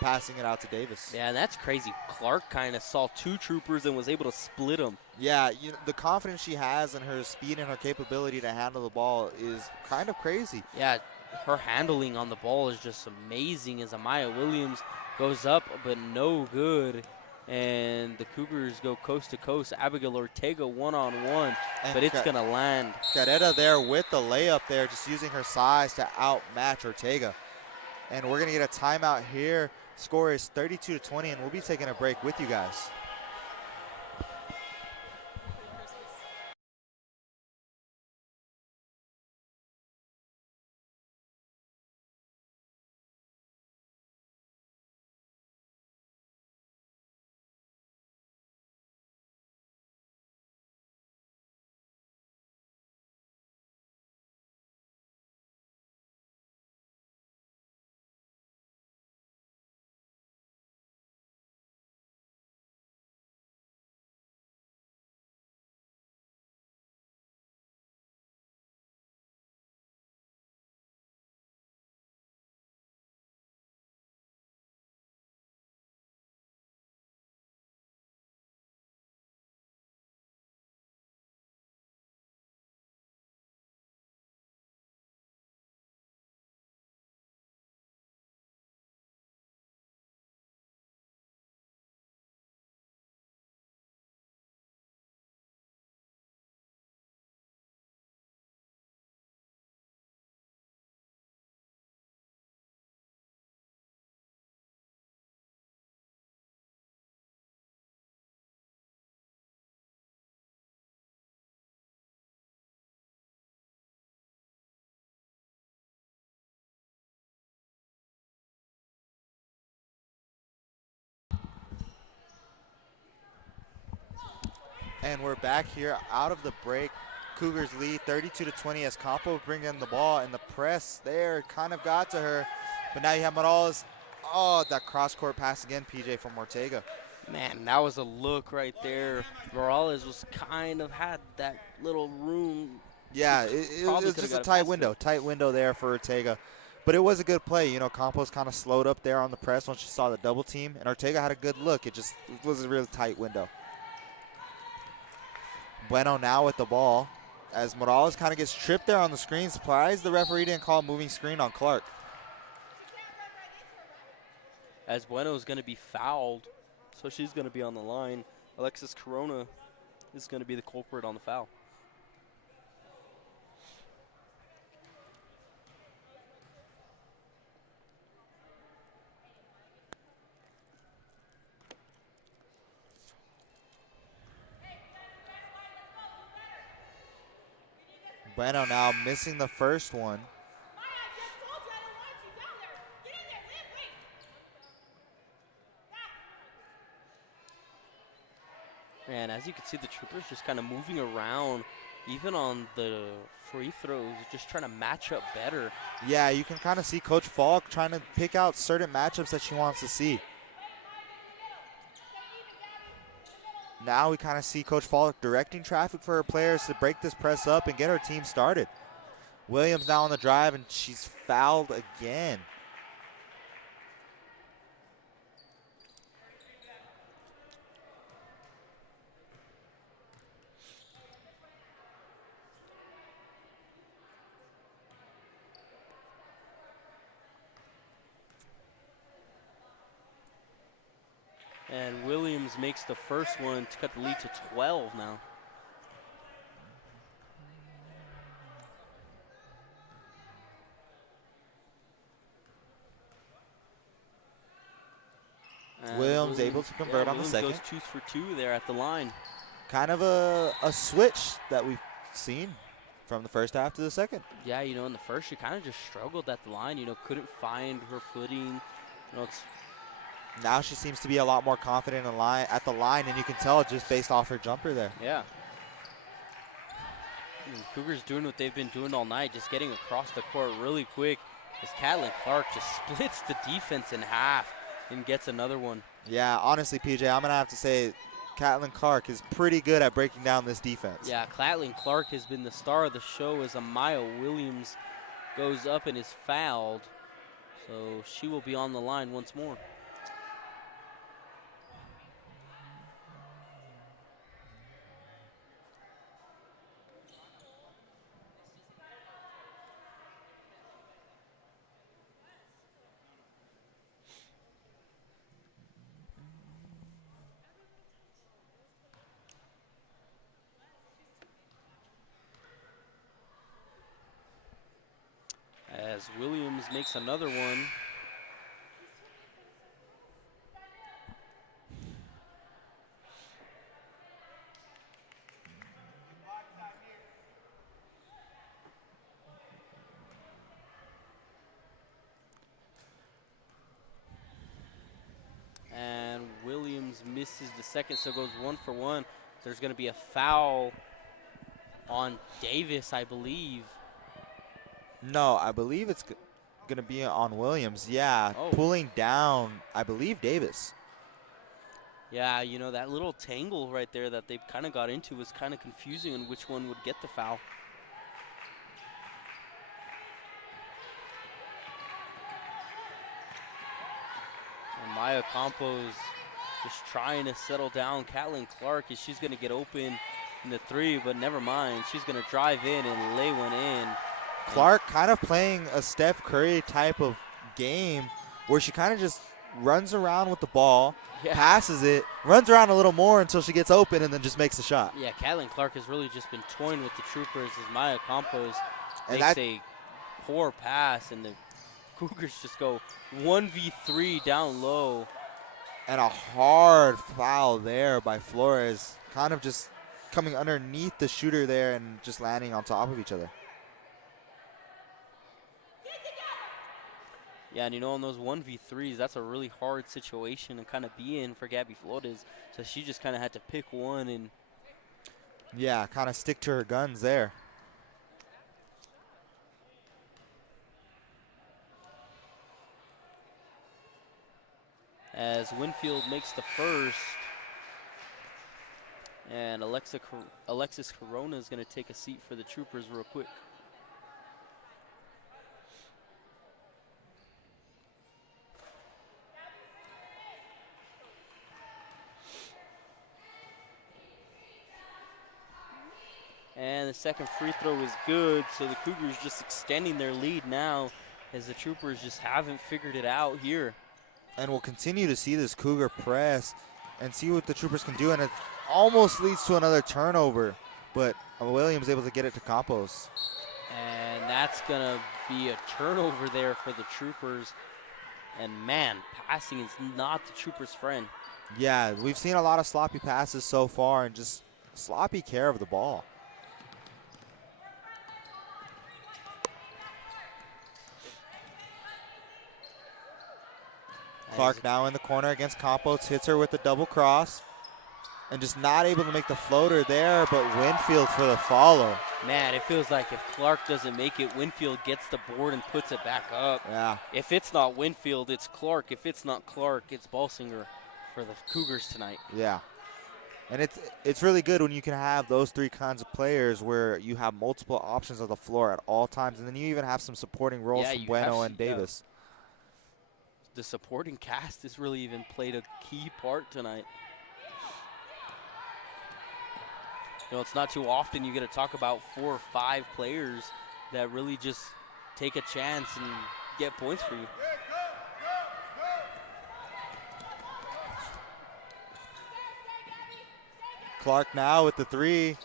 passing it out to Davis. Yeah, and that's crazy. Clark kind of saw two Troopers and was able to split them. Yeah, you know, the confidence she has in her speed and her capability to handle the ball is kind of crazy. Yeah, her handling on the ball is just amazing as Amaya Williams goes up, but no good. And the Cougars go coast to coast. Abigail Ortega one-on-one, but it's going to land. Carrera there with the layup there, just using her size to outmatch Ortega. And we're going to get a timeout here. Score is 32-20, and we'll be taking a break with you guys. And we're back here out of the break. Cougars lead 32-20 as Campo bring in the ball, and the press there kind of got to her. But now you have Morales. Oh, that cross-court pass again, PJ, from Ortega. Man, that was a look right there. Morales was kind of had that little room. Yeah, it was just a tight window there for Ortega. But it was a good play. You know, Campos kind of slowed up there on the press once she saw the double team, and Ortega had a good look. It was a really tight window. Bueno now with the ball as Morales kind of gets tripped there on the screen. Surprised the referee didn't call a moving screen on Clark. As Bueno is going to be fouled, so she's going to be on the line. Alexis Corona is going to be the culprit on the foul. Bueno now missing the first one. And as you can see, the Troopers just kind of moving around, even on the free throws, just trying to match up better. Yeah, you can kind of see Coach Falk trying to pick out certain matchups that she wants to see. Now we kind of see Coach Falk directing traffic for her players to break this press up and get her team started. Williams now on the drive, and she's fouled again. And Williams makes the first one to cut the lead to 12 now. Williams able to convert on the second. Goes 2 for 2 there at the line. Kind of a switch that we've seen from the first half to the second. Yeah, you know, in the first, she kind of just struggled at the line, you know, couldn't find her footing. You know, now she seems to be a lot more confident at the line, and you can tell just based off her jumper there. Yeah. And Cougars doing what they've been doing all night, just getting across the court really quick as Catelyn Clark just splits the defense in half and gets another one. Yeah, honestly, PJ, I'm going to have to say Catelyn Clark is pretty good at breaking down this defense. Yeah, Catelyn Clark has been the star of the show as Amaya Williams goes up and is fouled. So she will be on the line once more. As Williams makes another one. And Williams misses the second, so goes 1 for 1. There's going to be a foul on Davis, I believe. No, I believe it's going to be on Williams. Yeah, pulling down, I believe, Davis. Yeah, you know, that little tangle right there that they kind of got into was kind of confusing on which one would get the foul. And Maya Campos just trying to settle down Catelyn Clark as she's going to get open in the three, but never mind. She's going to drive in and lay one in. Clark kind of playing a Steph Curry type of game where she kind of just runs around with the ball, passes it, runs around a little more until she gets open, and then just makes a shot. Yeah, Catelyn Clark has really just been toying with the Troopers as Maya Campos makes a poor pass, and the Cougars just go 1v3 down low. And a hard foul there by Flores, kind of just coming underneath the shooter there and just landing on top of each other. Yeah, and you know, on those 1v3s, that's a really hard situation to kind of be in for Gabby Flores. So she just kind of had to pick one and... Yeah, kind of stick to her guns there. As Winfield makes the first. And Alexis Corona is going to take a seat for the Troopers real quick. And the second free throw is good, so the Cougars just extending their lead now as the Troopers just haven't figured it out here. And we'll continue to see this Cougar press and see what the Troopers can do, and it almost leads to another turnover, but Williams able to get it to Campos. And that's going to be a turnover there for the Troopers. And man, passing is not the Troopers' friend. Yeah, we've seen a lot of sloppy passes so far and just sloppy care of the ball. Clark now in the corner against Campos, hits her with the double cross. And just not able to make the floater there, but Winfield for the follow. Man, it feels like if Clark doesn't make it, Winfield gets the board and puts it back up. Yeah. If it's not Winfield, it's Clark. If it's not Clark, it's Balsinger for the Cougars tonight. Yeah. And it's really good when you can have those three kinds of players where you have multiple options on the floor at all times, and then you even have some supporting roles from Bueno and Davis. The supporting cast has really even played a key part tonight. You know, it's not too often you get to talk about 4 or 5 players that really just take a chance and get points for you. Clark now with the 3,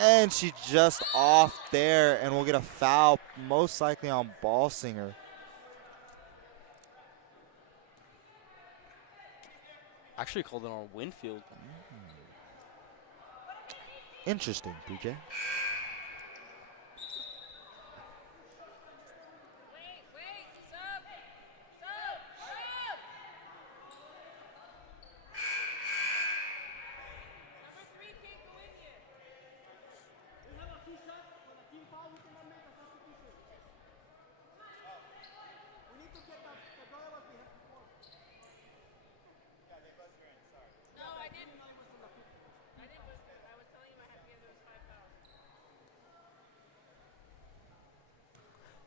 and she just off there, and we'll get a foul most likely on Balsinger. Actually called it on Winfield. Interesting, PJ.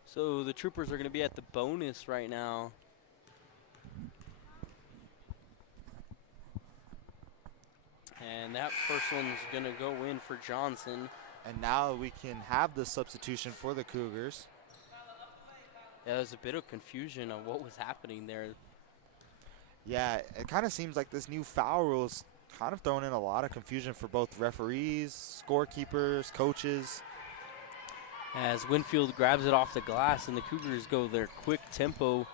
So the Troopers are going to be at the bonus right now. And that first one's going to go in for Johnson. And now we can have the substitution for the Cougars. Yeah, there's a bit of confusion on what was happening there. Yeah, it kind of seems like this new foul rule is kind of throwing in a lot of confusion for both referees, scorekeepers, coaches. As Winfield grabs it off the glass and the Cougars go their quick tempo.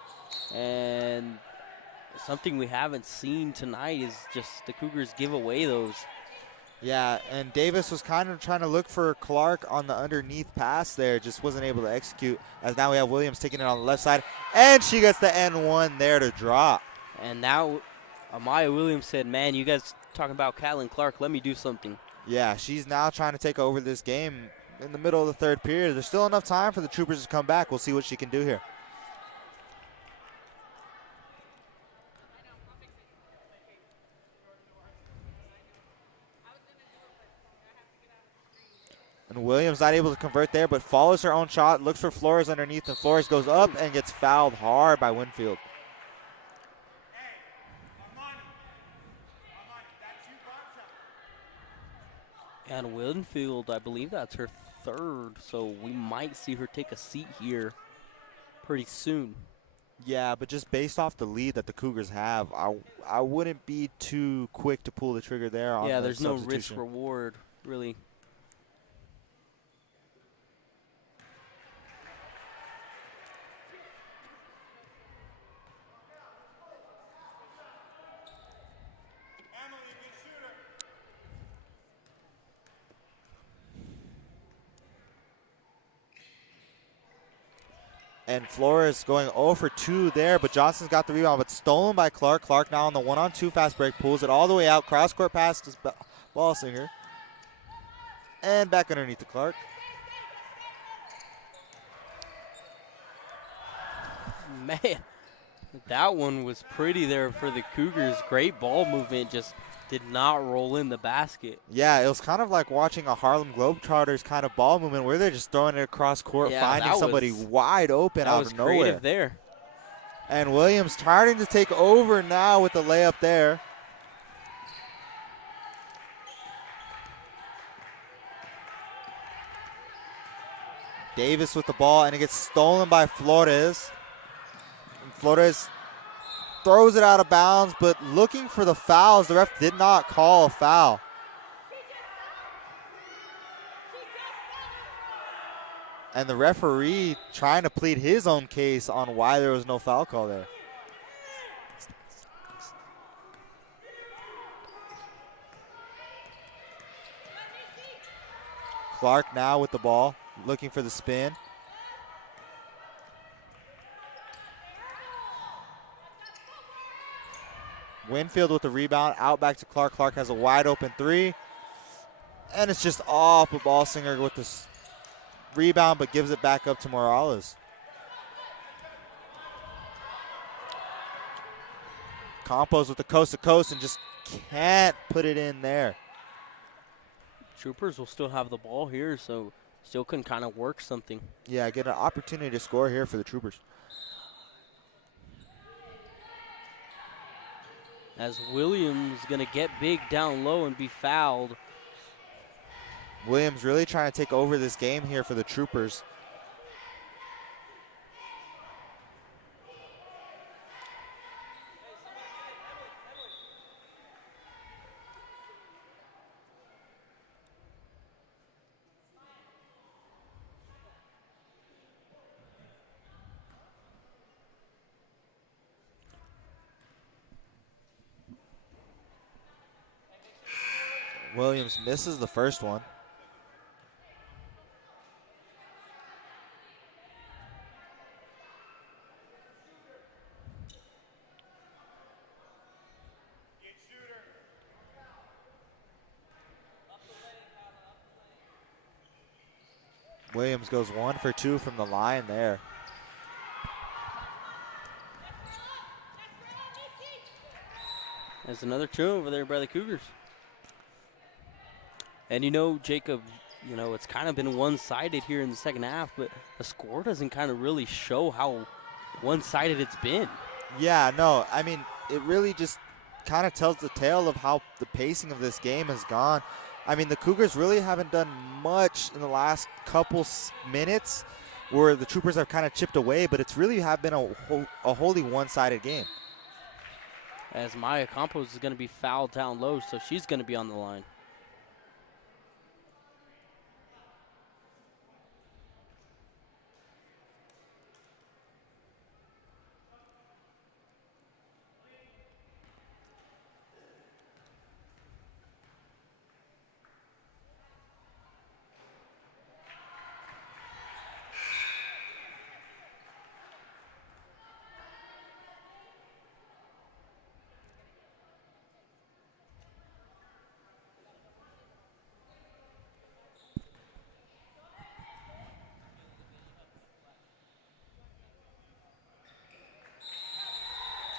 And something we haven't seen tonight is just the Cougars give away those. Yeah, and Davis was kind of trying to look for Clark on the underneath pass there, just wasn't able to execute. As now we have Williams taking it on the left side, and she gets the N1 there to drop. And now Amaya Williams said, man, you guys talking about Catelyn Clark, let me do something. Yeah, she's now trying to take over this game in the middle of the third period. There's still enough time for the Troopers to come back. We'll see what she can do here. And Williams not able to convert there, but follows her own shot, looks for Flores underneath, and Flores goes up and gets fouled hard by Winfield. And Winfield, I believe that's her third, so we might see her take a seat here pretty soon. Yeah, but just based off the lead that the Cougars have, I wouldn't be too quick to pull the trigger there on yeah, the there's no substitution. risk-reward, really. And Flores going 0 for 2 there, but Johnson's got the rebound, but stolen by Clark. Clark now on the 1-on-2 fast break, pulls it all the way out. Cross-court pass to Balsinger. And back underneath to Clark. Man, that one was pretty there for the Cougars. Great ball movement, just did not roll in the basket. Yeah, it was kind of like watching a Harlem Globetrotters kind of ball movement where they're just throwing it across court, finding somebody wide open out of nowhere. Creative there. And Williams starting to take over now with the layup there. Davis with the ball, and it gets stolen by Flores. And Flores throws it out of bounds, but looking for the fouls. The ref did not call a foul. And the referee trying to plead his own case on why there was no foul call there. Clark now with the ball, looking for the spin. Winfield with the rebound, out back to Clark. Clark has a wide open three. And it's just off, but Ballsinger with the rebound, but gives it back up to Morales. Campos with the coast to coast and just can't put it in there. Troopers will still have the ball here, so still can kind of work something. Yeah, get an opportunity to score here for the Troopers. As Williams going to get big down low and be fouled. Williams really trying to take over this game here for the Troopers. Williams misses the first one. Williams goes 1 for 2 from the line there. There's another turnover there by the Cougars. And you know, Jacob, you know, it's kind of been one-sided here in the second half, but the score doesn't kind of really show how one-sided it's been. Yeah, no, I mean, it really just kind of tells the tale of how the pacing of this game has gone. I mean, the Cougars really haven't done much in the last couple minutes where the Troopers have kind of chipped away, but it's really have been a wholly one-sided game. As Maya Campos is going to be fouled down low, so she's going to be on the line.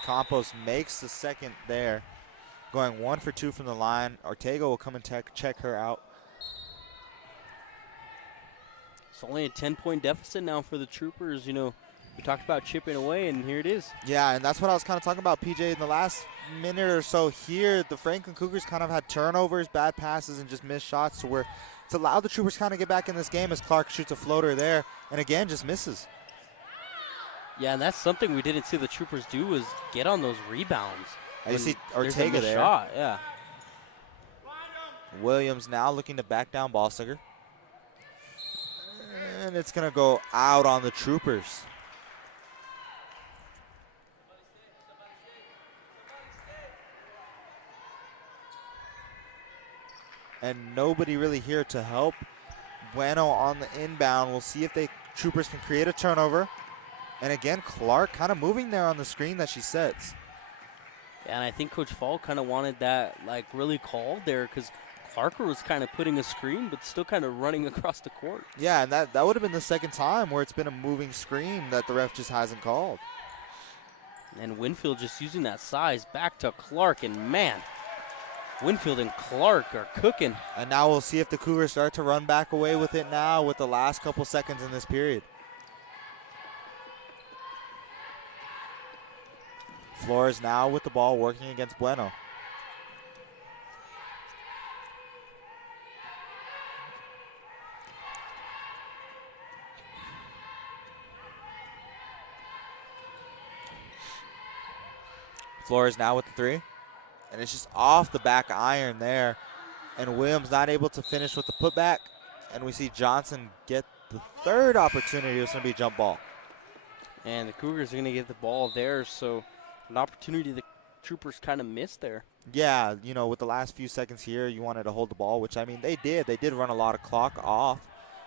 Campos makes the second there, going 1 for 2 from the line. Ortega will come and check her out. It's only a 10-point deficit now for the Troopers. You know, we talked about chipping away, and here it is. Yeah, and that's what I was kind of talking about, PJ. In the last minute or so here, the Franklin Cougars kind of had turnovers, bad passes, and just missed shots to where it's allowed the Troopers kind of get back in this game as Clark shoots a floater there, and again, just misses. Yeah, and that's something we didn't see the Troopers do was get on those rebounds. You see Ortega there. Shot, yeah. Williams now looking to back down Ballsinger. And it's going to go out on the Troopers. And nobody really here to help. Bueno on the inbound. We'll see if the Troopers can create a turnover. And again, Clark kind of moving there on the screen that she sets. Yeah, and I think Coach Fall kind of wanted that, like, really called there because Clarker was kind of putting a screen but still kind of running across the court. Yeah, and that would have been the second time where it's been a moving screen that the ref just hasn't called. And Winfield just using that size back to Clark, and man, Winfield and Clark are cooking. And now we'll see if the Cougars start to run back away with it now with the last couple seconds in this period. Flores now with the ball working against Bueno. Flores now with the three. And it's just off the back iron there. And Williams not able to finish with the putback. And we see Johnson get the third opportunity. It's going to be a jump ball. And the Cougars are going to get the ball there, so an opportunity the Troopers kind of missed there. Yeah, you know, with the last few seconds here, you wanted to hold the ball, which, I mean, they did. They did run a lot of clock off.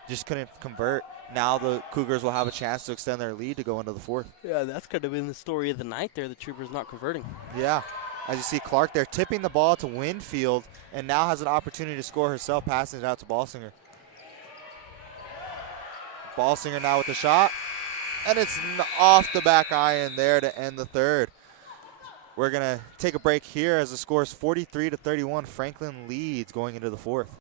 Just couldn't convert. Now the Cougars will have a chance to extend their lead to go into the fourth. Yeah, that's kind of been the story of the night there, the Troopers not converting. Yeah. As you see Clark there tipping the ball to Winfield and now has an opportunity to score herself, passing it out to Balsinger. Balsinger now with the shot. And it's off the back iron there to end the third. We're going to take a break here as the score is 43-31. Franklin leads going into the fourth.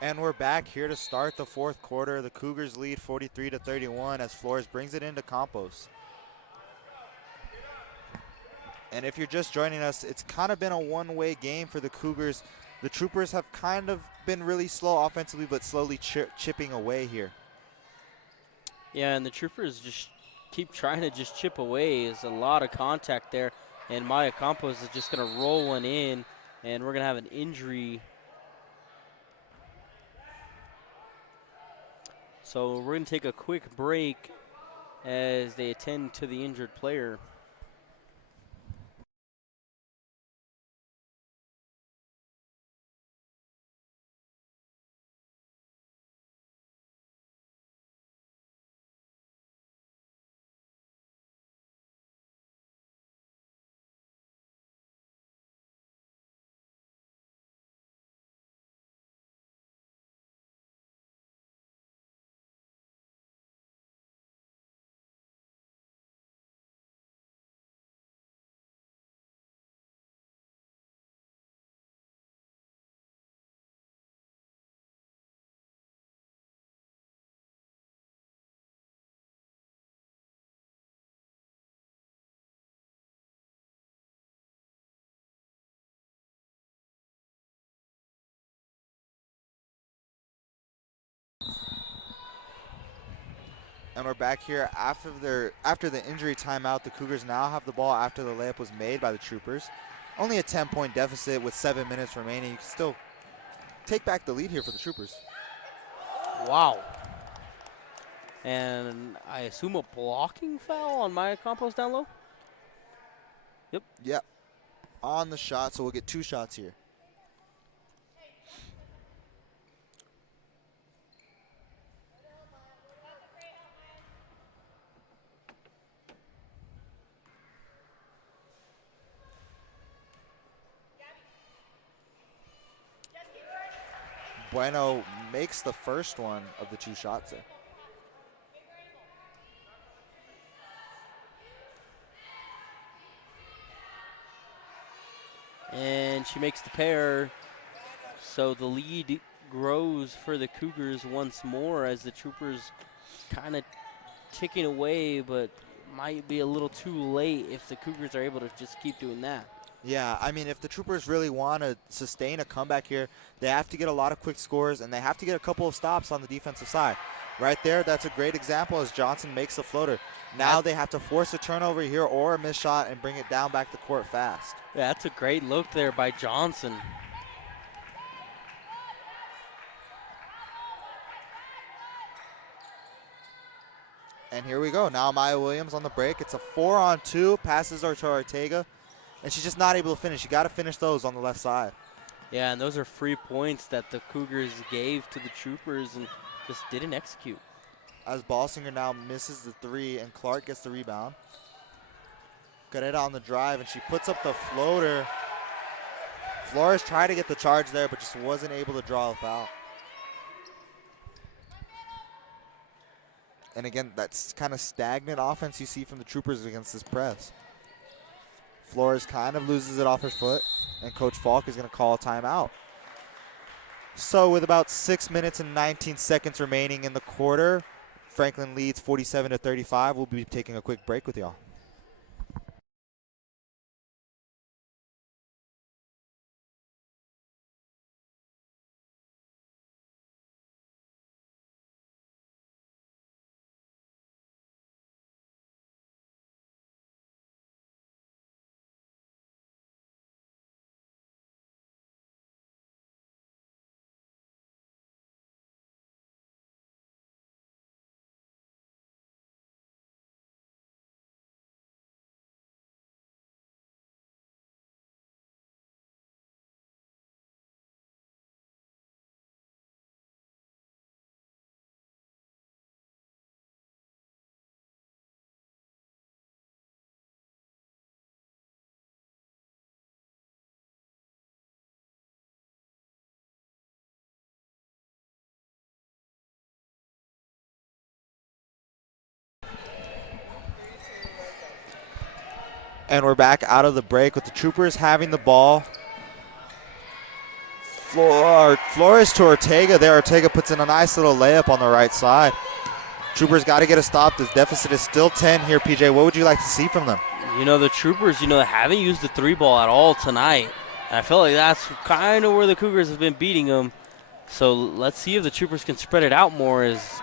And we're back here to start the fourth quarter. The Cougars lead 43-31 as Flores brings it into Campos. And if you're just joining us, it's kind of been a one-way game for the Cougars. The Troopers have kind of been really slow offensively, but slowly chipping away here. Yeah, and the Troopers just keep trying to just chip away. There's a lot of contact there, and Maya Campos is just going to roll one in, and we're going to have an injury. So we're going to take a quick break as they attend to the injured player. And we're back here after the injury timeout. The Cougars now have the ball after the layup was made by the Troopers. Only a 10-point deficit with 7 minutes remaining. You can still take back the lead here for the Troopers. Wow. And I assume a blocking foul on Maya Campos down low? Yep. On the shot, so we'll get 2 shots here. Bueno makes the first one of the 2 shots there. And she makes the pair. So the lead grows for the Cougars once more as the Troopers kind of ticking away, but might be a little too late if the Cougars are able to just keep doing that. Yeah, I mean, if the Troopers really want to sustain a comeback here, they have to get a lot of quick scores, and they have to get a couple of stops on the defensive side. Right there, that's a great example as Johnson makes the floater. Now they have to force a turnover here or a missed shot and bring it down back the court fast. Yeah, that's a great look there by Johnson. And here we go. Now Maya Williams on the break. It's a 4-on-2. Passes her to Ortega. And she's just not able to finish. You got to finish those on the left side. Yeah, and those are free points that the Cougars gave to the Troopers and just didn't execute. as Ballsinger now misses the three and Clark gets the rebound. Carrera on the drive, and she puts up the floater. Flores tried to get the charge there, but just wasn't able to draw a foul. And again, that's kind of stagnant offense you see from the Troopers against this press. Flores kind of loses it off her foot, and Coach Falk is going to call a timeout. So with about 6 minutes and 19 seconds remaining in the quarter, Franklin leads 47-35. We'll be taking a quick break with y'all. And we're back out of the break with the Troopers having the ball. Flores to Ortega there. Ortega puts in a nice little layup on the right side. Troopers got to get a stop. The deficit is still 10 here, PJ. What would you like to see from them? You know, the Troopers, they haven't used the three ball at all tonight. And I feel like that's kind of where the Cougars have been beating them. So let's see if the Troopers can spread it out more as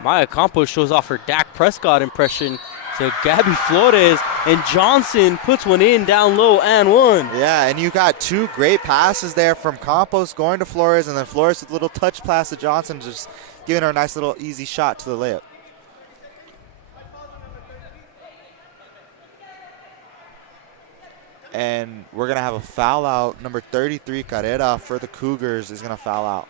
Maya Campos shows off her Dak Prescott impression to Gabby Flores, and Johnson puts one in down low and one. Yeah, and you got two great passes there from Campos going to Flores, and then Flores with a little touch pass to Johnson, just giving her a nice little easy shot to the layup. And we're going to have a foul out. Number 33, Carrera, for the Cougars is going to foul out.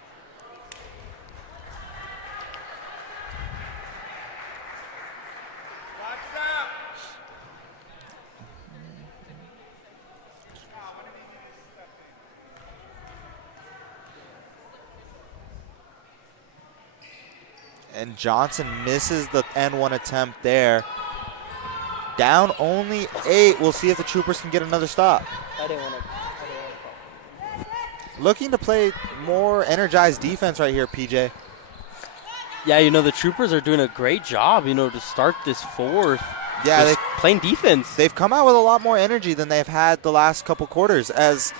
And Johnson misses the N1 attempt there. Down only 8. We'll see if the Troopers can get another stop. I didn't want to. Looking to play more energized defense right here, PJ. Yeah, the Troopers are doing a great job, to start this fourth. Yeah, they're playing defense. They've come out with a lot more energy than they've had the last couple quarters. As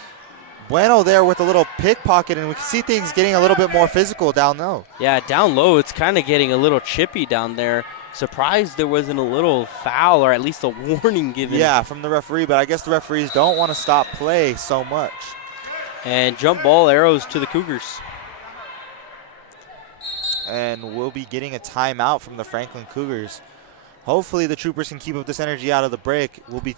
Bueno there with a little pickpocket, and we can see things getting a little bit more physical down low. Yeah, down low, it's kind of getting a little chippy down there. Surprised there wasn't a little foul or at least a warning given. Yeah, from the referee, but I guess the referees don't want to stop play so much. And jump ball arrows to the Cougars. And we'll be getting a timeout from the Franklin Cougars. Hopefully the Troopers can keep up this energy out of the break. We'll be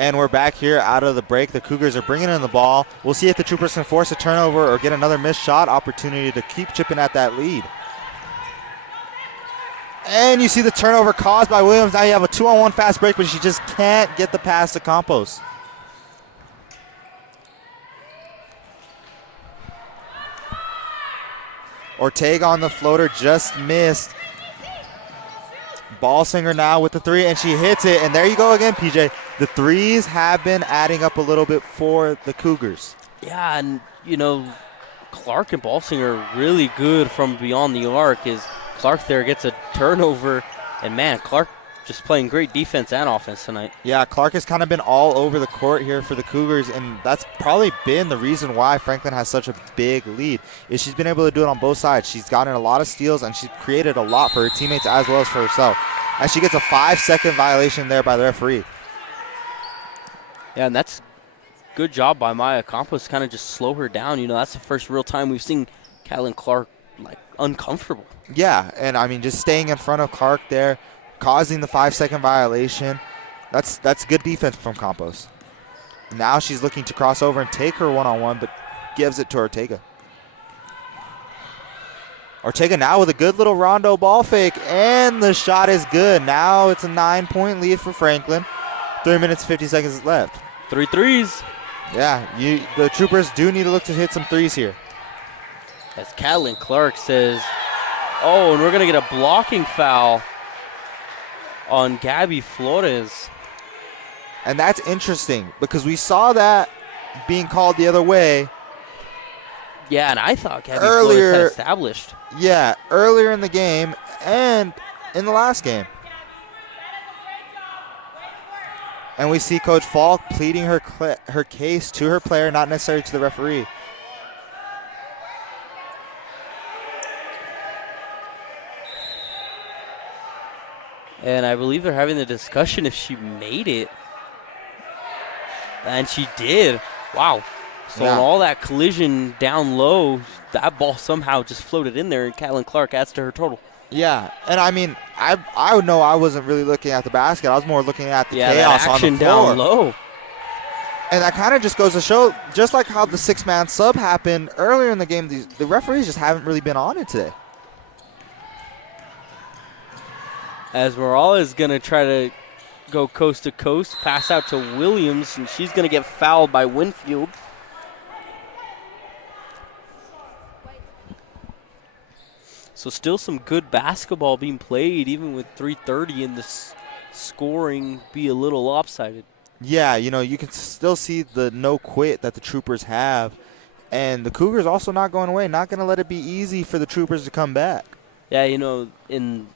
And we're back here out of the break. The Cougars are bringing in the ball. We'll see if the Troopers can force a turnover or get another missed shot opportunity to keep chipping at that lead. And you see the turnover caused by Williams. Now you have a 2-on-1 fast break, but she just can't get the pass to Campos. Ortega on the floater just missed. Ballsinger now with the three, and she hits it. And there you go again, PJ. The threes have been adding up a little bit for the Cougars. Yeah, and, you know, Clark and Ballsinger are really good from beyond the arc. As Clark there gets a turnover, and, man, Clark just playing great defense and offense tonight. Yeah, Clark has kind of been all over the court here for the Cougars, and that's probably been the reason why Franklin has such a big lead, is she's been able to do it on both sides. She's gotten a lot of steals, and she's created a lot for her teammates as well as for herself. And she gets a 5-second violation there by the referee. Yeah, and that's good job by Maya Campos to kind of just slow her down. You know, that's the first real time we've seen Catelyn Clark, like, uncomfortable. Yeah, and, I mean, just staying in front of Clark there, causing the 5-second violation. That's good defense from Campos. Now she's looking to cross over and take her one-on-one, but gives it to Ortega. Ortega now with a good little rondo ball fake, and the shot is good. Now it's a 9-point lead for Franklin. 3 minutes, 50 seconds left. 3 threes. Yeah, the Troopers do need to look to hit some threes here. As Catelyn Clark says, oh, and we're going to get a blocking foul on Gabby Flores. And that's interesting because we saw that being called the other way. Yeah, and I thought Gabby Flores had established. Yeah, earlier in the game and in the last game. And we see Coach Falk pleading her case to her player, not necessarily to the referee. And I believe they're having the discussion if she made it. And she did. Wow. So on all that collision down low, that ball somehow just floated in there, and Catelyn Clark adds to her total. Yeah, and I mean, I know I wasn't really looking at the basket. I was more looking at the chaos that action on the floor. Down low. And that kind of just goes to show, just like how the 6-man sub happened earlier in the game, the referees just haven't really been on it today. As Morales is going to try to go coast to coast, pass out to Williams, and she's going to get fouled by Winfield. So still some good basketball being played, even with 3:30 and the scoring be a little lopsided. Yeah, you know, you can still see the no quit that the Troopers have. And the Cougars also not going away, not going to let it be easy for the Troopers to come back. Yeah, you know, in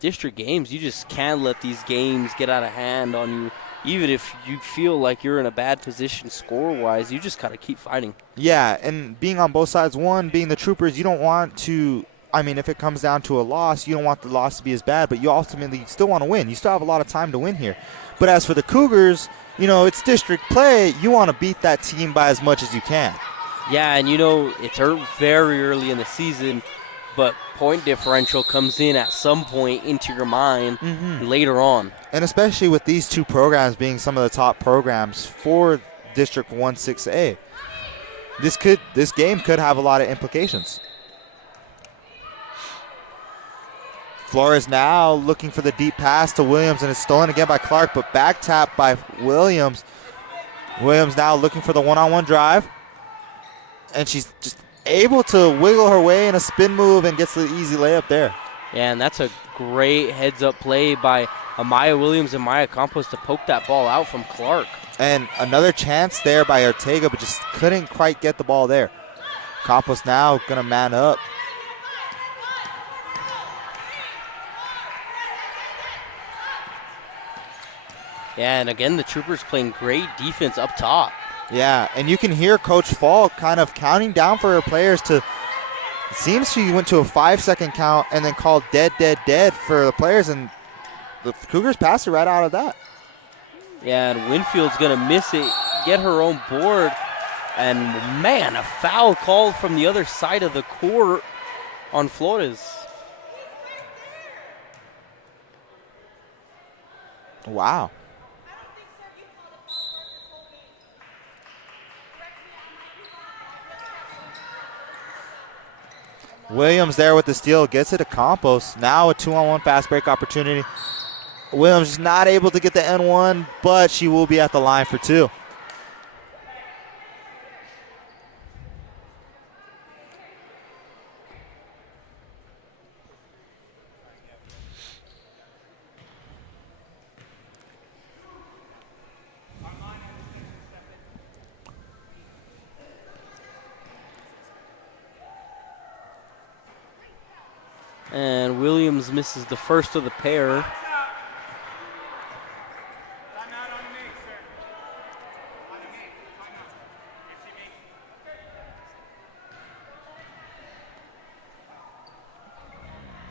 district games, you just can't let these games get out of hand on you. Even if you feel like you're in a bad position score-wise, you just got to keep fighting. Yeah, and being on both sides, one, being the Troopers, you don't want to, I mean, if it comes down to a loss, you don't want the loss to be as bad, but you ultimately still want to win. You still have a lot of time to win here. But as for the Cougars, you know, it's district play. You want to beat that team by as much as you can. Yeah, and you know, it's very early in the season, but point differential comes in at some point into your mind later on. And especially with these two programs being some of the top programs for District 1-6A, this game could have a lot of implications. Flores now looking for the deep pass to Williams, and it's stolen again by Clark, but back tap by Williams. Williams now looking for the one-on-one drive, and she's just able to wiggle her way in a spin move and gets the easy layup there. Yeah, and that's a great heads-up play by Amaya Williams and Maya Campos to poke that ball out from Clark. And another chance there by Ortega, but just couldn't quite get the ball there. Campos now going to man up. Yeah, and again, the Troopers playing great defense up top. Yeah, and you can hear Coach Falk kind of counting down for her players to, it seems she went to a 5-second count and then called dead, dead, dead for the players, and the Cougars passed it right out of that. Yeah, and Winfield's going to miss it, get her own board, and man, a foul called from the other side of the court on Flores. Wow. Williams there with the steal, gets it to Campos. Now a 2-on-1 fast break opportunity. Williams not able to get the N1, but she will be at the line for 2. And Williams misses the first of the pair.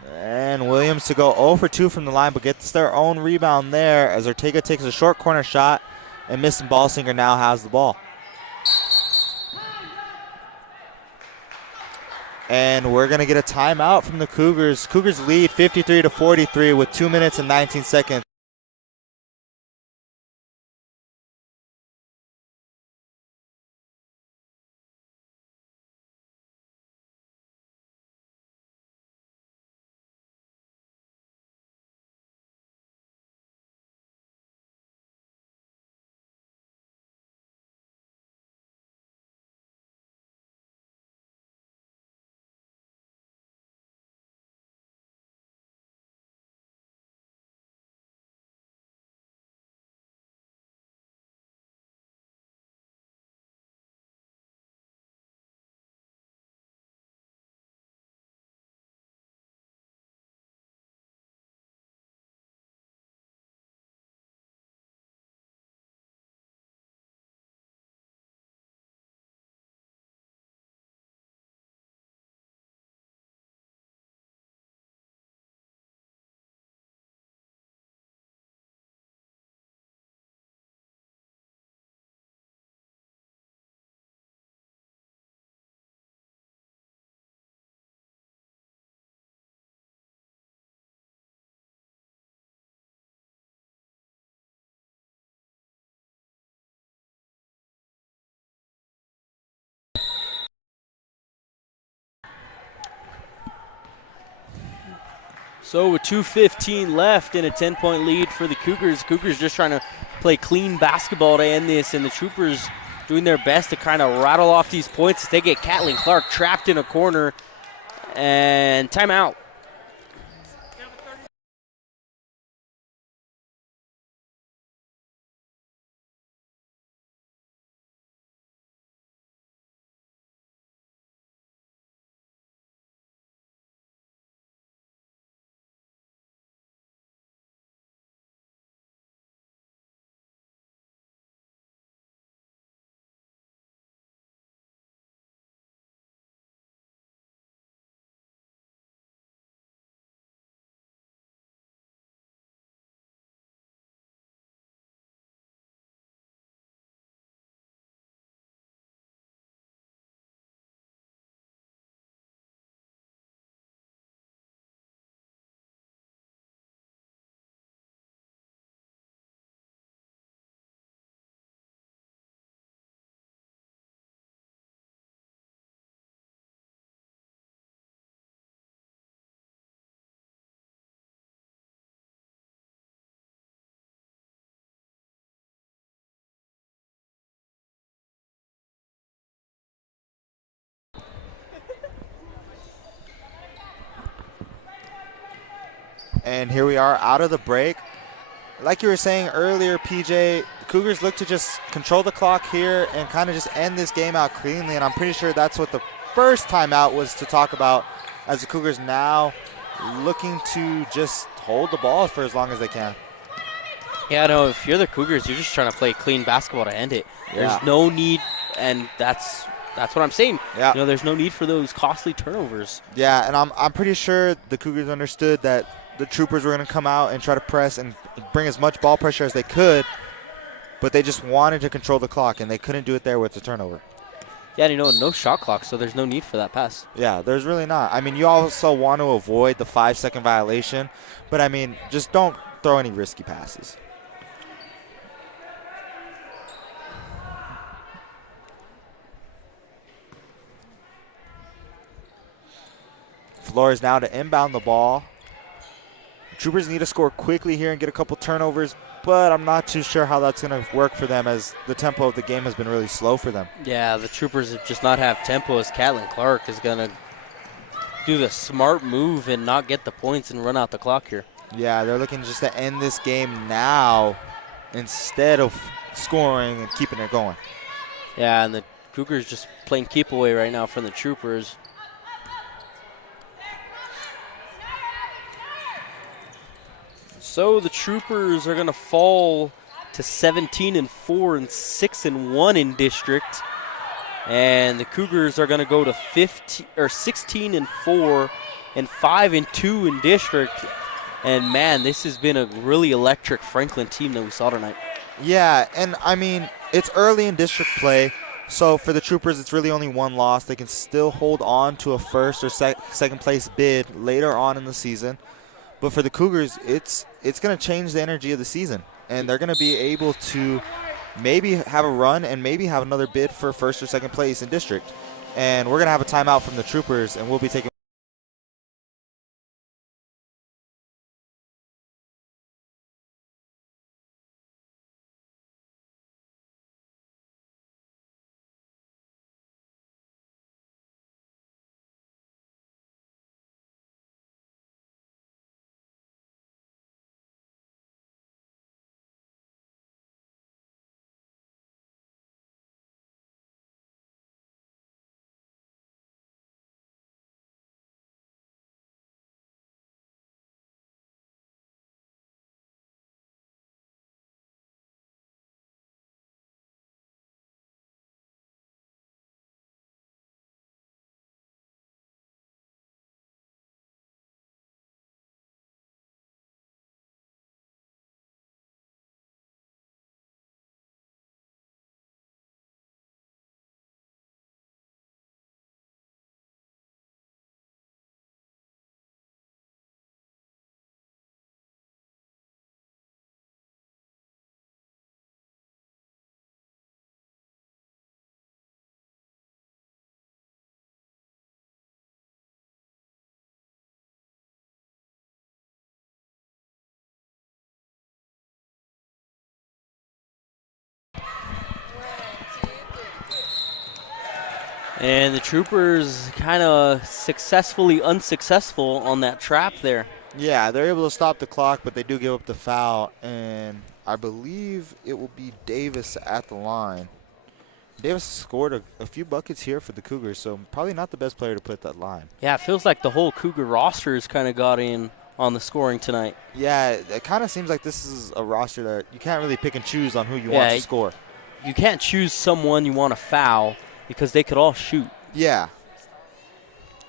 And Williams to go 0 for 2 from the line, but gets their own rebound there as Ortega takes a short corner shot, and missing ball singer now has the ball. And we're going to get a timeout from the Cougars. Cougars lead 53-43 with 2 minutes and 19 seconds. So with 2:15 left and a 10-point lead for the Cougars. Cougars just trying to play clean basketball to end this, and the Troopers doing their best to kind of rattle off these points as they get Caitlin Clark trapped in a corner. And timeout. And here we are out of the break. Like you were saying earlier, PJ, the Cougars look to just control the clock here and kind of just end this game out cleanly. And I'm pretty sure that's what the first timeout was to talk about, as the Cougars now looking to just hold the ball for as long as they can. Yeah, no, if you're the Cougars, you're just trying to play clean basketball to end it. There's no need, and that's what I'm saying. Yeah. You know, there's no need for those costly turnovers. Yeah, and I'm pretty sure the Cougars understood that the Troopers were going to come out and try to press and bring as much ball pressure as they could, but they just wanted to control the clock, and they couldn't do it there with the turnover. Yeah, and you know, no shot clock, so there's no need for that pass. Yeah, there's really not. I mean, you also want to avoid the 5-second violation, but, I mean, just don't throw any risky passes. Flores now to inbound the ball. Troopers need to score quickly here and get a couple turnovers, but I'm not too sure how that's going to work for them as the tempo of the game has been really slow for them. Yeah, the Troopers have just not have tempo as Catlin Clark is going to do the smart move and not get the points and run out the clock here. Yeah, they're looking just to end this game now instead of scoring and keeping it going. Yeah, and the Cougars just playing keep away right now from the Troopers. So the Troopers are going to fall to 17-4 and 6-1 in district, and the Cougars are going to go to 16-4 and 5-2 in district. And man, this has been a really electric Franklin team that we saw tonight. Yeah, and I mean, it's early in district play, so for the Troopers, it's really only one loss. They can still hold on to a first or second place bid later on in the season. But for the Cougars, it's going to change the energy of the season, and they're going to be able to maybe have a run and maybe have another bid for first or second place in district. And we're going to have a timeout from the Troopers, and we'll be taking And the Troopers kind of successfully unsuccessful on that trap there. Yeah, they're able to stop the clock, but they do give up the foul, and I believe it will be Davis at the line. Davis scored a few buckets here for the Cougars, so probably not the best player to put at that line. Yeah, it feels like the whole Cougar roster has kind of got in on the scoring tonight. Yeah, it kind of seems like this is a roster that you can't really pick and choose on who you want to score. You can't choose someone you want to foul because they could all shoot. Yeah.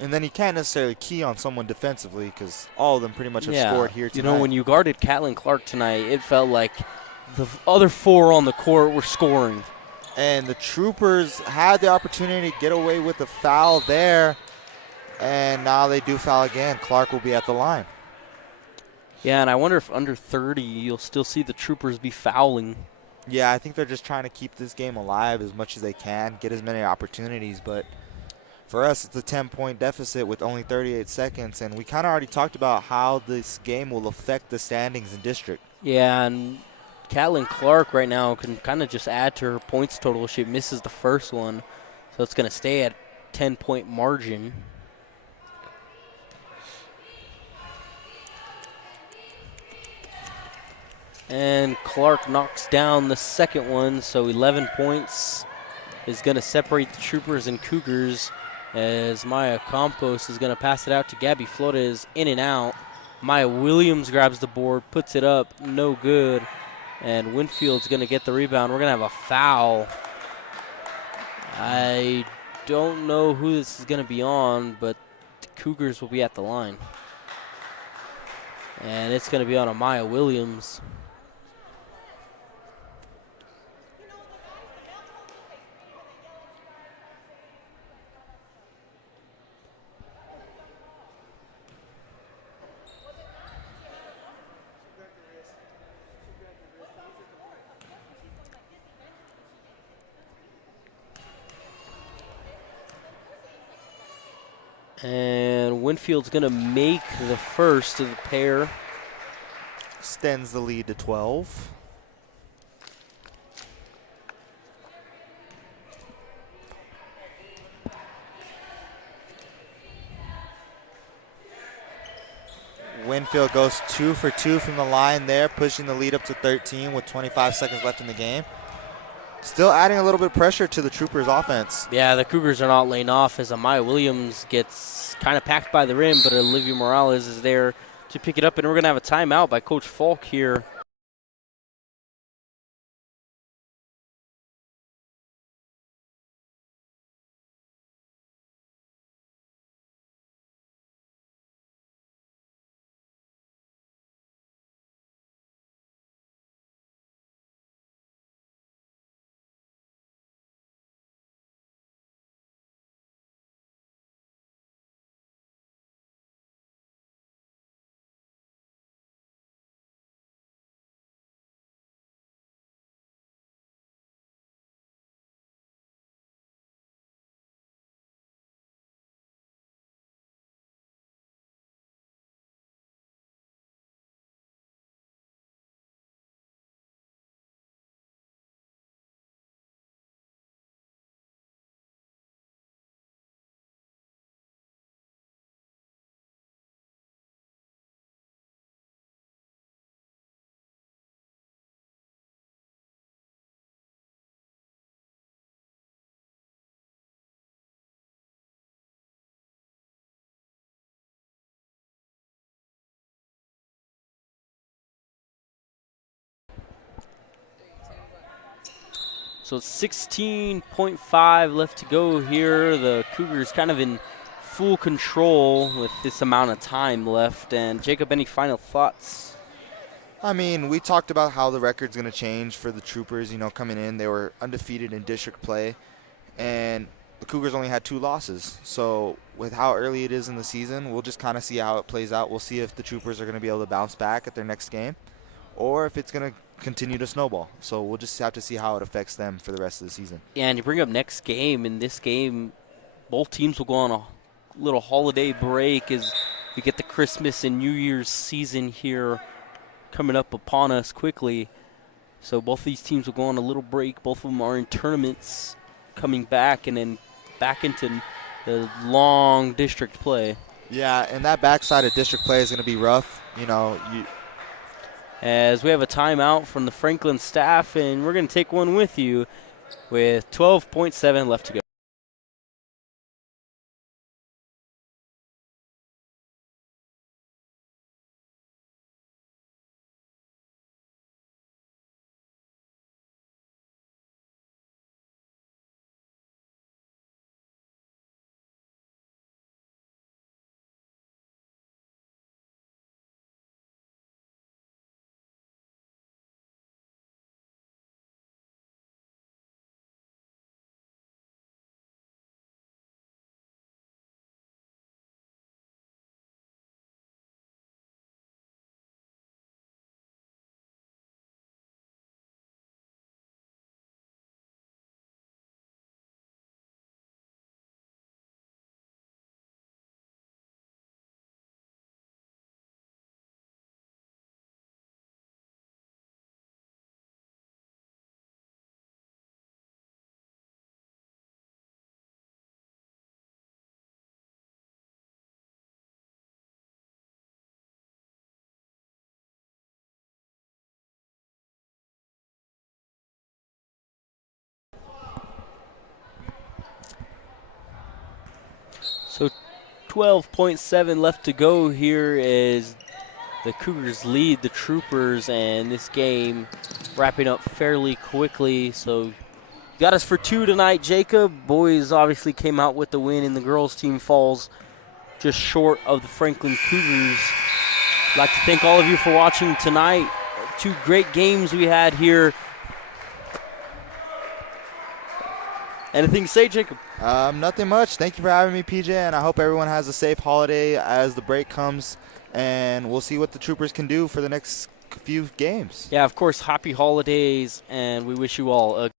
And then you can't necessarily key on someone defensively because all of them pretty much have scored here tonight. You know, when you guarded Catlin Clark tonight, it felt like the other four on the court were scoring. And the Troopers had the opportunity to get away with the foul there, and now they do foul again. Clark will be at the line. Yeah, and I wonder if under 30 you'll still see the Troopers be fouling. Yeah, I think they're just trying to keep this game alive as much as they can, get as many opportunities. But for us, it's a 10-point deficit with only 38 seconds, and we kind of already talked about how this game will affect the standings in district. Yeah, and Catlin Clark right now can kind of just add to her points total. She misses the first one, so it's going to stay at 10-point margin. And Clark knocks down the second one, so 11 points is going to separate the Troopers and Cougars as Maya Campos is going to pass it out to Gabby Flores, in and out. Maya Williams grabs the board, puts it up, no good. And Winfield's going to get the rebound. We're going to have a foul. I don't know who this is going to be on, but the Cougars will be at the line. And it's going to be on Amaya Williams. And Winfield's going to make the first of the pair. Extends the lead to 12. Winfield goes 2 for 2 from the line there, pushing the lead up to 13 with 25 seconds left in the game. Still adding a little bit of pressure to the Troopers' offense. Yeah, the Cougars are not laying off as Amaya Williams gets kind of packed by the rim, but Olivia Morales is there to pick it up, and we're going to have a timeout by Coach Falk here. So 16.5 left to go here. The Cougars kind of in full control with this amount of time left. And Jacob, any final thoughts? I mean, we talked about how the record's going to change for the Troopers, coming in. They were undefeated in district play, and the Cougars only had 2 losses. So with how early it is in the season, we'll just kind of see how it plays out. We'll see if the Troopers are going to be able to bounce back at their next game or if it's going to continue to snowball. So we'll just have to see how it affects them for the rest of the season. Yeah, and you bring up next game. In this game, both teams will go on a little holiday break as we get the Christmas and New Year's season here coming up upon us quickly. So both these teams will go on a little break. Both of them are in tournaments coming back and then back into the long district play. Yeah, and that backside of district play is going to be rough. As we have a timeout from the Franklin staff, and we're going to take one with you with 12.7 left to go. So 12.7 left to go here as the Cougars lead the Troopers, and this game wrapping up fairly quickly. So you got us for 2 tonight, Jacob. Boys obviously came out with the win, and the girls team falls just short of the Franklin Cougars. I'd like to thank all of you for watching tonight. 2 great games we had here. Anything to say, Jacob? Nothing much. Thank you for having me, PJ, and I hope everyone has a safe holiday as the break comes, and we'll see what the Troopers can do for the next few games. Yeah, of course, happy holidays, and we wish you all a